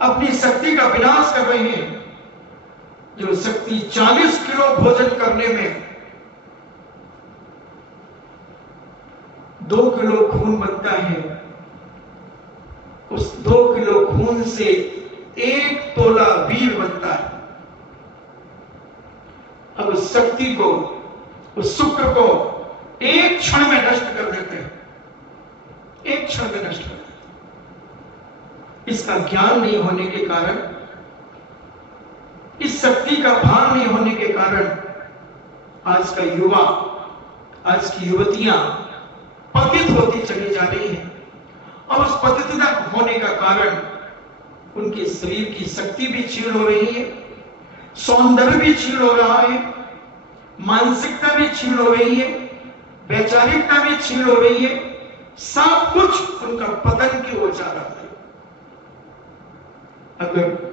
अपनी शक्ति का विनाश कर रहे हैं। जो शक्ति 40 किलो भोजन करने में 2 किलो खून बनता है, उस 2 किलो खून से 1 तोला वीर बनता है। अब उस शक्ति को, उस शुक्र को एक क्षण में नष्ट कर देते हैं, एक क्षण में नष्ट कर देते हैं। इसका ज्ञान नहीं होने के कारण, इस शक्ति का भान नहीं होने के कारण आज का युवा, आज की युवतियां पतित होती चली जा रही हैं। और उस पतितता होने का कारण उनके शरीर की शक्ति भी क्षीण हो रही है, सौंदर्य भी क्षीण हो रहा है, मानसिकता भी क्षीण हो रही है, वैचारिकता भी क्षीण हो रही है, सब कुछ उनका पतन की ओर जा रहा है। अगर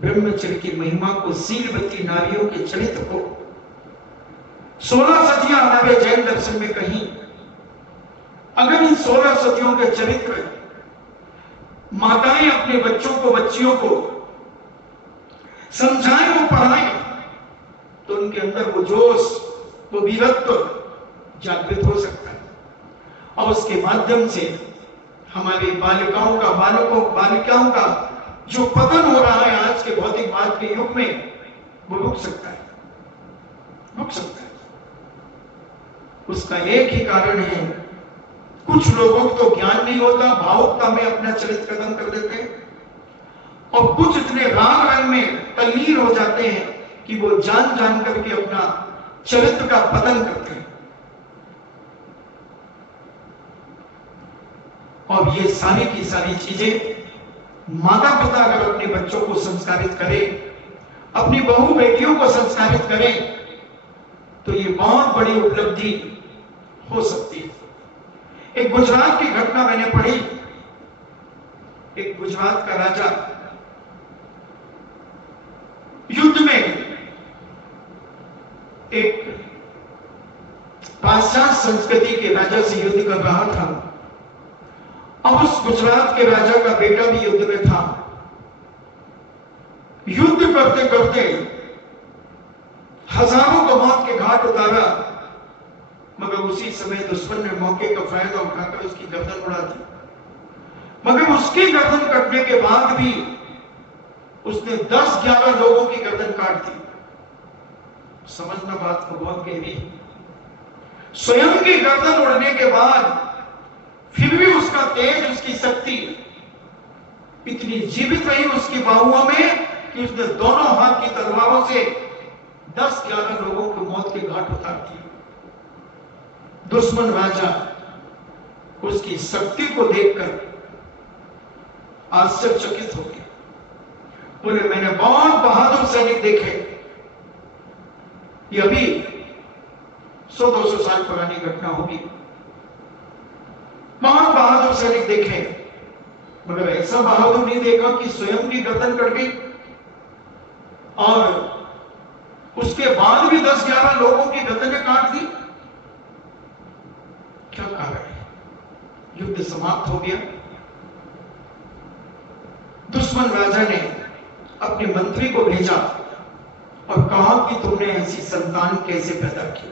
ब्रह्मचर्य की महिमा को, शीलवती नारियों के चरित्र को 16 सदियां हमारे जैन दर्शन में कहीं, अगर इन 16 सदियों के चरित्र माताएं अपने बच्चों को, बच्चियों को समझाएं, वो पढ़ाएं, तो उनके अंदर वो जोश, वो वीरत्व जागृत हो सकता है। और उसके माध्यम से हमारे बालिकाओं का, बालिकाओं का जो पतन हो रहा है आज के भौतिकवाद के युग में, वो रुक सकता है, रुक सकता है। उसका एक ही कारण है, कुछ लोगों को तो ज्ञान नहीं होता, भावुकता में अपना चरित्र कदम कर देते हैं, और कुछ इतने राग रंग में तल्लीन हो जाते हैं कि वो जान जान करके अपना चरित्र का पतन करते हैं। और ये सारी की सारी चीजें माता पिता अगर अपने बच्चों को संस्कारित करें, अपनी बहू बेटियों को संस्कारित करें, तो ये बहुत बड़ी उपलब्धि हो सकती है। एक गुजरात की घटना मैंने पढ़ी। एक गुजरात का राजा युद्ध में एक पाश्चात्य संस्कृति के राजा से युद्ध कर रहा था। अब उस गुजरात के राजा का बेटा भी युद्ध में था। युद्ध करते करते हजारों को मौत के घाट उतारा, मगर उसी समय दुश्मन ने मौके का फायदा उठाकर उसकी गर्दन उड़ा दी। मगर उसकी गर्दन कटने के बाद भी उसने 10-11 लोगों की गर्दन काट दी। समझना बात को बहुत गहरी है। स्वयं की गर्दन उड़ने के बाद फिर भी उसका तेज, उसकी शक्ति इतनी जीवित रही उसकी बाहुओं में कि उसने दोनों हाथ की तलवारों से 10-11 लोगों को मौत के घाट उतार दिए। दुश्मन राजा उसकी शक्ति को देखकर आश्चर्यचकित हो गया। बोले, मैंने बहुत बहादुर सैनिक देखे, ये अभी 100-200 साल पुरानी घटना होगी। बहुत बहादुर सैनिक देखे, मगर ऐसा बहादुर नहीं देखा कि स्वयं की गर्दन कट गई और उसके बाद भी 10-11 लोगों की गर्दनें काट दी। क्या कारण है? युद्ध समाप्त हो गया। दुश्मन राजा ने अपने मंत्री को भेजा और कहा कि तुमने ऐसी संतान कैसे पैदा की?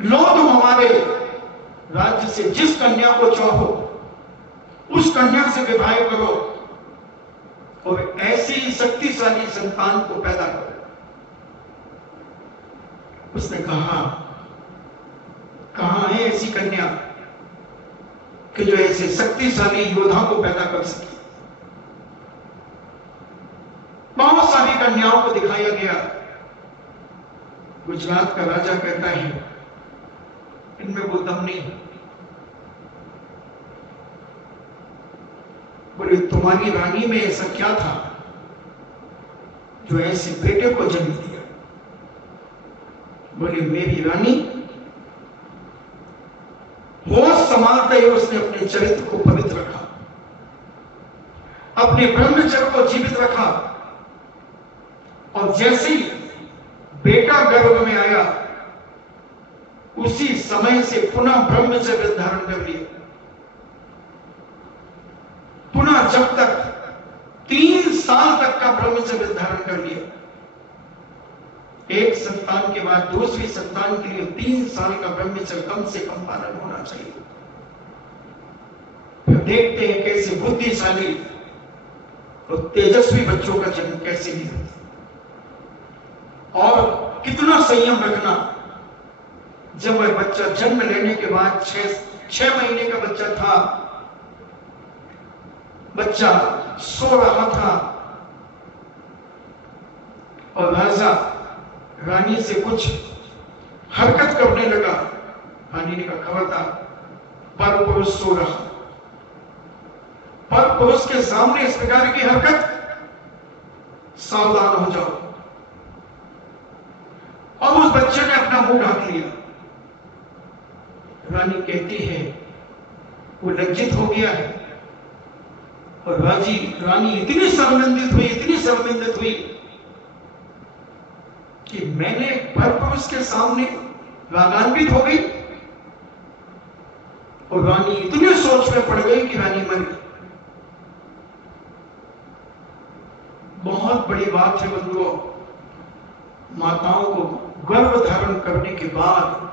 लो, तुम हमारे राज्य से जिस कन्या को चाहो उस कन्या से विवाह करो और ऐसी शक्तिशाली संतान को पैदा करो। उसने कहा, कहां है ऐसी कन्या कि जो ऐसे शक्तिशाली योद्धा को पैदा कर सके? बहुत सारी कन्याओं को दिखाया गया। गुजरात का राजा कहता है, इनमें वो दम नहीं। बोले, तुम्हारी रानी में ऐसा क्या था जो ऐसे बेटे को जन्म दिया? बोले, मेरी रानी होश संभालते ही उसने अपने चरित्र को पवित्र रखा, अपने ब्रह्मचर्य को जीवित रखा, और जैसे ही बेटा गर्भ में आया उसी समय से पुनः ब्रह्मचर्य धारण कर लिया। पुनः जब तक 3 साल तक का ब्रह्मचर्य धारण कर लिया। एक संतान के बाद दूसरी संतान के लिए 3 साल का ब्रह्मचर्य कम से कम पालन होना चाहिए। फिर देखते हैं कैसे बुद्धिशाली और तेजस्वी बच्चों का जन्म कैसे लिया और कितना संयम रखना। जब वह बच्चा जन्म लेने के बाद 6 महीने का बच्चा था, बच्चा सो रहा था और राजा रानी से कुछ हरकत करने लगा। रानी ने कहा खबरदार, पर पुरुष सो रहा, पर पुरुष के सामने इस प्रकार की हरकत, सावधान हो जाओ। और उस बच्चे ने अपना मुंह ढाक लिया। रानी कहती है वो लज्जित हो गया है और रानी इतनी शर्मिंदित हुई कि मैंने परपुरुष के सामने रागान्वित हो गई। और रानी इतनी सोच में पड़ गई कि रानी मर गई। बहुत बड़ी बात है बंधुओं, माताओं को गर्भ धारण करने के बाद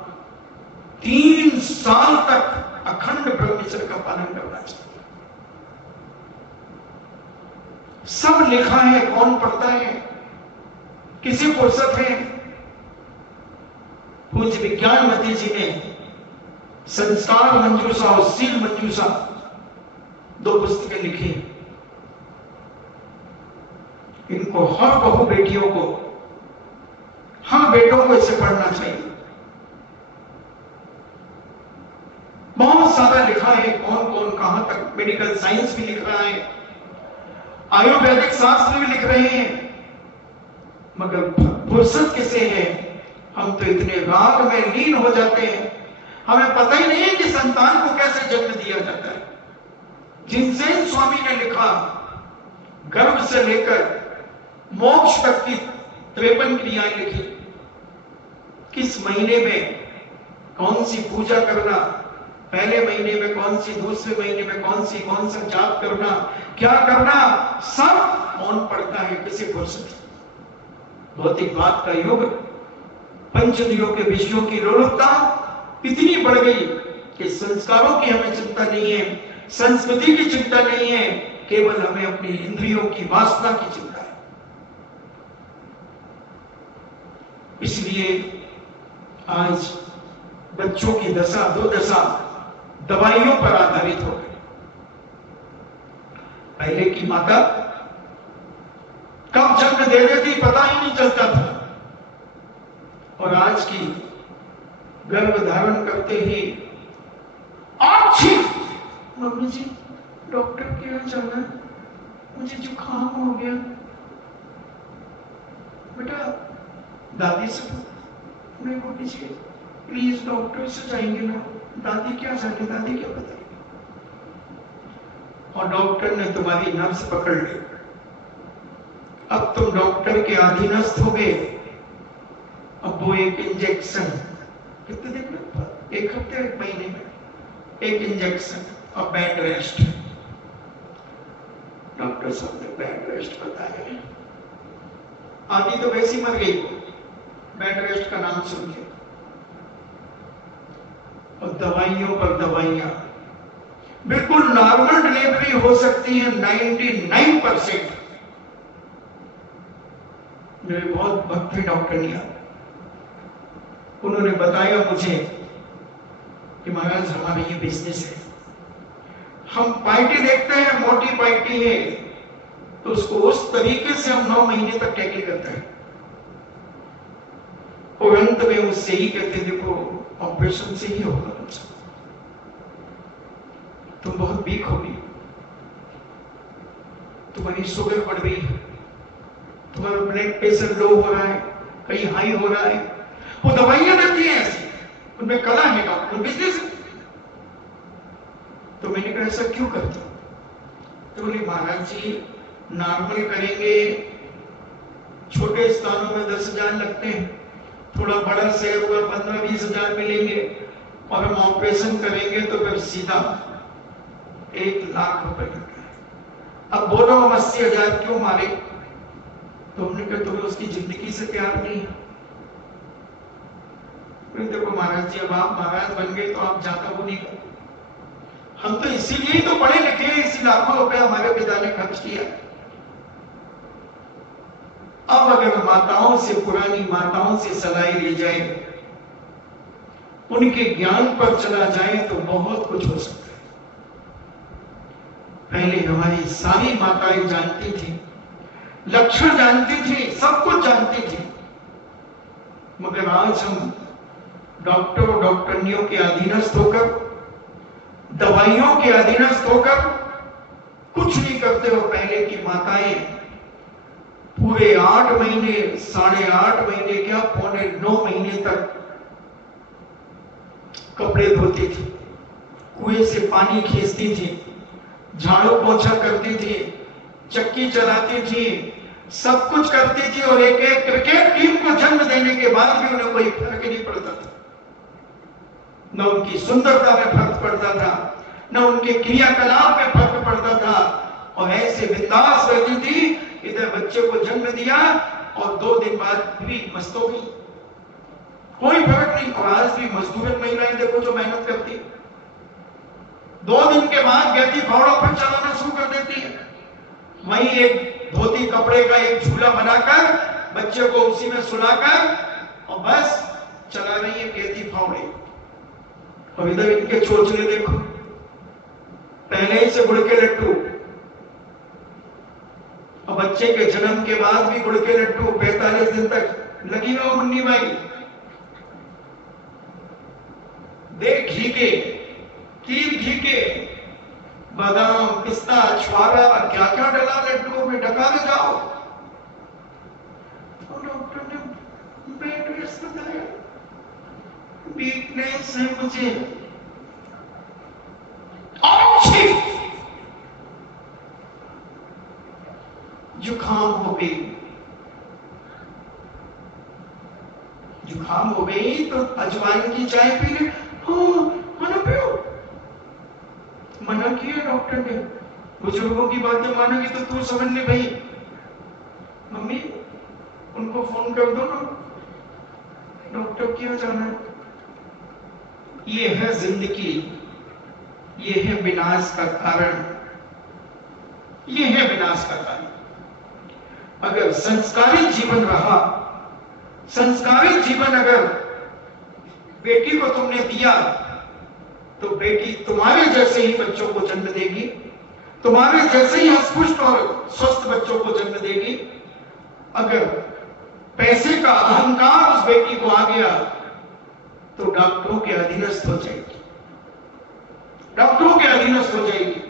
3 साल तक अखंड ब्रह्मचर्य का पालन करना चाहिए। सब लिखा है, कौन पढ़ता है, किसी फुर्सत है। पूज्य विज्ञानमती जी ने संस्कार मंजूषा और शील मंजूषा 2 पुस्तकें लिखी। इनको हर बहू बेटियों को, हर बेटों को इसे पढ़ना चाहिए। बहुत सारा लिखा है, कौन कौन कहां तक, मेडिकल साइंस भी लिख रहा है, आयुर्वेदिक शास्त्र भी लिख रहे हैं, मगर फुर्सत किसे है। हम तो इतने राग में लीन हो जाते हैं, हमें पता ही नहीं है कि संतान को कैसे जन्म दिया जाता है। जिनसेन स्वामी ने लिखा, गर्भ से लेकर मोक्ष तक की 53 क्रियाएं लिखी। किस महीने में कौन सी पूजा करना, पहले महीने में कौन सी, दूसरे महीने में कौन सा जाप करना, क्या करना, सब कौन पढ़ता है, किसी फुर्सत। भौतिक बात का युग, पंचदियों के विषयों की लोलुपता इतनी बढ़ गई कि संस्कारों की हमें चिंता नहीं है, संस्कृति की चिंता नहीं है, केवल हमें अपनी इंद्रियों की वासना की चिंता है। इसलिए आज बच्चों की दशा, दुर्दशा दवाइयों पर आधारित हो गई। पहले की माता कब जन्म दे रही थी पता ही नहीं चलता था, और आज की गर्भ धारण करते ही अच्छी मम्मी जी डॉक्टर के यहाँ जाना है, मुझे जुकाम हो गया। बेटा दादी से मैं को कीजिए, प्लीज डॉक्टर से जाएंगे ना, दादी क्या जाने, दादी क्या बताएगी। और डॉक्टर ने तुम्हारी नब्ज पकड़ ली, अब तुम डॉक्टर के अधीनस्थ हो गए। अब वो एक इंजेक्शन, कितने दिन में, 1 हफ्ते 1 महीने में एक इंजेक्शन और बेड रेस्ट। डॉक्टर साहब ने बेड रेस्ट बताया, आधी तो वैसी मर गई वो बेड रेस्ट का नाम सुन के। और दवाइयों पर दवाइयां, बिल्कुल नॉर्मल डिलीवरी हो सकती है 99%। मेरे बहुत भक्ति डॉक्टर ने, उन्होंने बताया मुझे कि महाराज हमारा ये बिजनेस है, हम पार्टी देखते हैं, मोटी पार्टी है तो उसको उस तरीके से हम 9 महीने तक टैकल करते हैं। और अंत में उससे ही कहते, देखो ऑपरेशन से ही होगा बच्चा, तुम बहुत वीक होगी, तुम्हारी शुगर बढ़ गई है, तुम्हारा ब्लड प्रेशर लो हो रहा है, कहीं हाई हो रहा है। वो दवाइयां देती हैं ऐसी, उनमें कला है, डॉक्टर बिजनेस है। तो मैंने कहा ऐसा क्यों करते हो? तो बोले महाराज जी नॉर्मल करेंगे, छोटे स्थानों में 10,000 लगते हैं, थोड़ा बड़ा शहर हुआ 15-20 हजार मिलेंगे, और हम ऑपरेशन करेंगे तो फिर सीधा 1 लाख रुपए लगते हैं। अब बोलो हम 80,000 क्यों मारे? तो हमने कहा तुम्हें उसकी जिंदगी से प्यार नहीं है, देखो महाराज जी, अब आप महाराज बन गए तो आप जाता वो नहीं कर, हम तो इसीलिए ही तो पढ़े लिखे हैं, इसी लाखों रुपए हमारे पिता ने खर्च किया। अब अगर माताओं से, पुरानी माताओं से सलाह ली जाए, उनके ज्ञान पर चला जाए तो बहुत कुछ हो सकता है। पहले हमारी सारी माताएं जानती थी, लक्षण जानती थी, सब कुछ जानती थी, मगर आज हम डॉक्टर डॉक्टरनियों के अधीनस्थ होकर, दवाइयों के अधीनस्थ होकर कुछ नहीं करते हो। पहले की माताएं पूरे 8 महीने, 8.5 महीने, क्या 9.25 महीने तक कपड़े धोती थी, कुएं से पानी खींचती थी, झाड़ू पोछा करती थी, चक्की चलाती थी, सब कुछ करती थी, और एक एक क्रिकेट टीम को जन्म देने के बाद भी उन्हें कोई फर्क नहीं पड़ता था। न उनकी सुंदरता में फर्क पड़ता था, न उनके क्रियाकलाप में फर्क पड़ता था, और ऐसे बिंदास रहती थी। इधर बच्चे को जन्म दिया और 2 दिन बाद भी मस्त हो गई, कोई फर्क नहीं। और आज भी मजदूर महिलाएं देखो जो मेहनत करती, 2 दिन के बाद गहती फावड़ों पर चलाना शुरू कर देती है। वहीं एक धोती कपड़े का एक झूला बनाकर बच्चे को उसी में सुलाकर और बस चला रही है गहती फावड़े। और इधर इनके चोचले देखो, पहले ही से गुड़ के लड्डू, और बच्चे के जन्म के बाद भी गुड़ के लड्डू 45 दिन तक लगी रहो मुन्नी भाई। देख घी के, तीर घी के, बादाम, पिस्ता, छुआरा, क्या क्या डला लड्डुओं में, ढका दे जाओ। और डॉक्टर ने बेड रेस्ट बताया, वीकनेस है मुझे, जुकाम हो गई, जुकाम हो गई तो अजवाइन की चाय पी ले। मना पियो, मना किया डॉक्टर ने। बुजुर्गों की बातें मानेगी तो तू समझ ले भाई। मम्मी उनको फोन कर दो ना, डॉक्टर क्यों जाना है। ये है जिंदगी, ये है विनाश का कारण, ये है विनाश का कारण। अगर संस्कारी जीवन रहा, संस्कारी जीवन अगर बेटी को तुमने दिया तो बेटी तुम्हारे जैसे ही बच्चों को जन्म देगी, तुम्हारे जैसे ही हष्टपुष्ट और स्वस्थ बच्चों को जन्म देगी। अगर पैसे का अहंकार उस बेटी को आ गया तो डॉक्टरों के अधीनस्थ हो जाएगी, डॉक्टरों के अधीनस्थ हो जाएगी।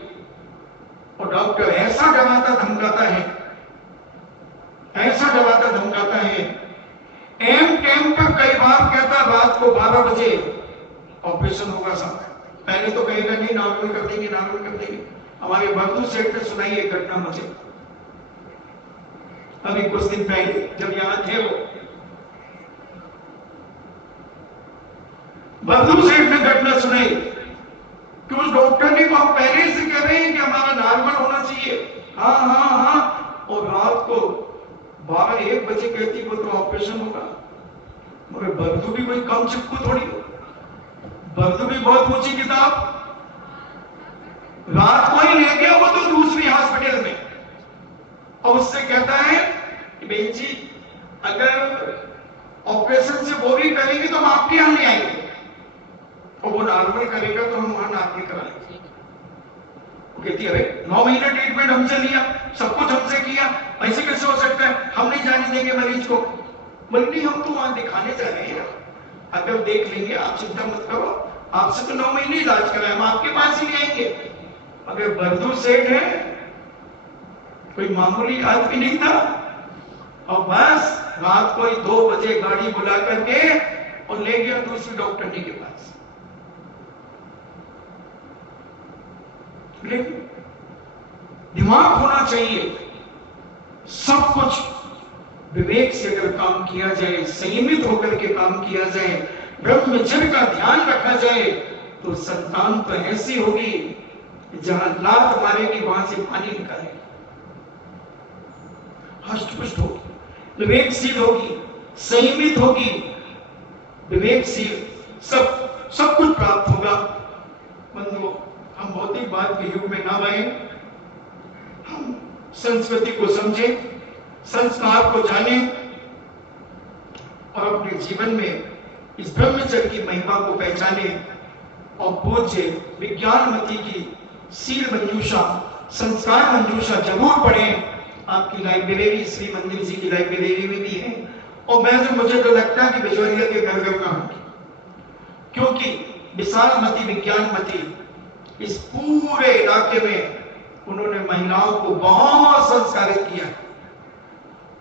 और डॉक्टर ऐसा डराता धमकाता है, ऐसा डराता धमकाता है, एम टेम पर कई बार कहता रात को 12 बजे ऑपरेशन होगा सब। पहले तो कहेगा नहीं नॉर्मल कर देंगे, नॉर्मल कर देंगे। हमारे बर्दू सेठ ने सुनाई एक घटना मुझे अभी कुछ दिन पहले, जब यहां थे वो बर्दू सेठ ने घटना सुनाई कि उस डॉक्टर ने को हम पहले से कह रहे हैं कि हमारा नॉर्मल होना चाहिए, हाँ हाँ हाँ, और रात को 12-1 बजे कहती वो तो ऑपरेशन होगा। मगर बर्दू भी कोई कम चिपकू थोड़ी, बर्दू भी बहुत ऊंची किताब। रात को ही ले गया वो तो दूसरी हॉस्पिटल में, और उससे कहता है कि बहन जी अगर ऑपरेशन से वो भी करेंगे तो हम आपके यहां ले आएंगे, और वो नॉर्मल करेगा तो हम वहां नाक में कराएंगे। वो कहती है अरे 9 महीने ट्रीटमेंट हमसे लिया, सब कुछ हमसे किया, ऐसे कैसे हो सकता है, हम नहीं जाने देंगे मरीज को। बोली हम तो वहां दिखाने जा रहे हैं, अगर देख लेंगे आप चिंता मत करो, आपसे तो 9 महीने इलाज कराए, हम आपके पास ही ले आएंगे। अगर बर्दू सेठ है, कोई मामूली आदमी नहीं था, और बस रात को ही 2 बजे गाड़ी बुला करके और ले गया दूसरी डॉक्टरनी के पास। दिमाग होना चाहिए, सब कुछ विवेक से अगर काम किया जाए, संयमित होकर के काम किया जाए, ब्रह्मचर्य का ध्यान रखा जाए, तो संतान तो ऐसी होगी जहां लात मारेगी वहां से पानी निकालेगी, हष्टपुष्ट होगी, विवेकशील होगी, संयमित होगी, विवेकशील, सब कुछ प्राप्त होगा। बंधुओं, हम भौतिकवाद के युग में ना आए, हम संस्कृति को समझें, संस्कार को जानें और अपने जीवन में इस ब्रह्मचर्य की महिमा को पहचाने और पूज्य विज्ञानमती की शील मंजूषा, संस्कार मंजूषा जरूर पढ़ें। आपकी लाइब्रेरी श्री मंदिर जी की लाइब्रेरी में भी है, और मुझे तो लगता है कि बिजोरिया के घर घर का, क्योंकि विशालमती विज्ञानमती इस पूरे इलाके में उन्होंने महिलाओं को बहुत संस्कारित किया है,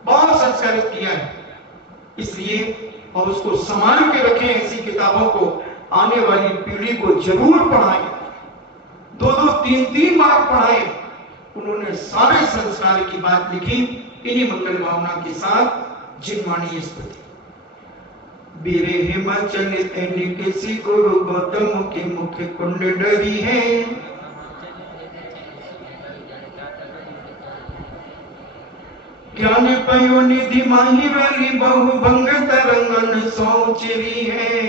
बहुत संस्कारित किया है। इसलिए और उसको संभाल के रखें, ऐसी किताबों को आने वाली पीढ़ी को जरूर पढ़ाएं, 2-2, 3-3 बार पढ़ाएं। उन्होंने सारे संस्कार की बात लिखी इन्हीं मंगल भावना के साथ। जिनवाणी स्तुति। बीरे हिमाचल किसी गुरु गौतम के मुख कुंड डरी है, ज्ञान पयो निधि माही वाली बहु भंग तरंगन सोचरी है।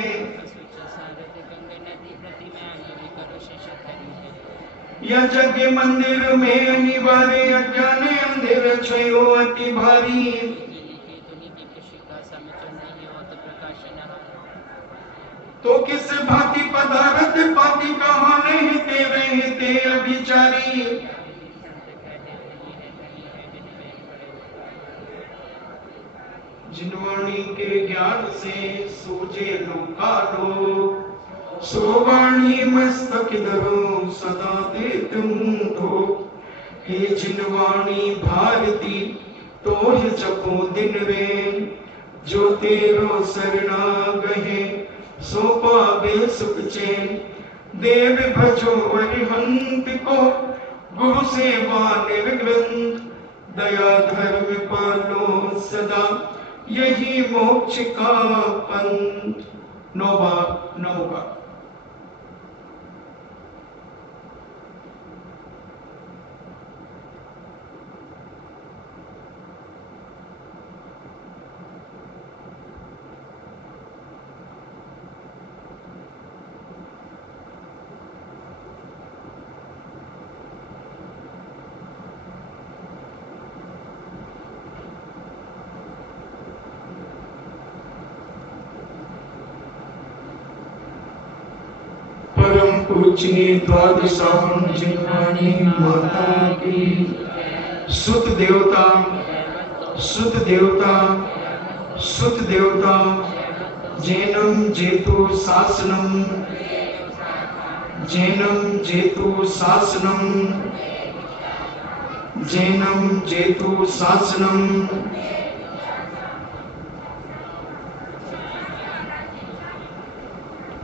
यह जग मंदिर में अनिवार्य अज्ञान अंधेर छयो अति भारी, तो किस भांति पदार्थ पाति कहा नहीं तेरे ते अभिचारी। जिनवाणी के ज्ञान से सूझे लोकालो, सोवाणी मस्तक धरो सदा देत मुंठो। हे जिनवाणी भारती तोहि जपो दिन रे, जो तेरो शरणा गहे सो पावे सुख चैन। देव भजो अरिहंत को गुरु सेवा निर्ग्रंथ, दया धर्म पालो सदा यही मोक्ष का पंथ। नौका परम पूज्य द्वादशाम जिनवाणी माता की सुत देवता सुत देवता सुत देवता जैनम जेतु शासनम जैनम जेतु शासनम जैनम जेतु शासनम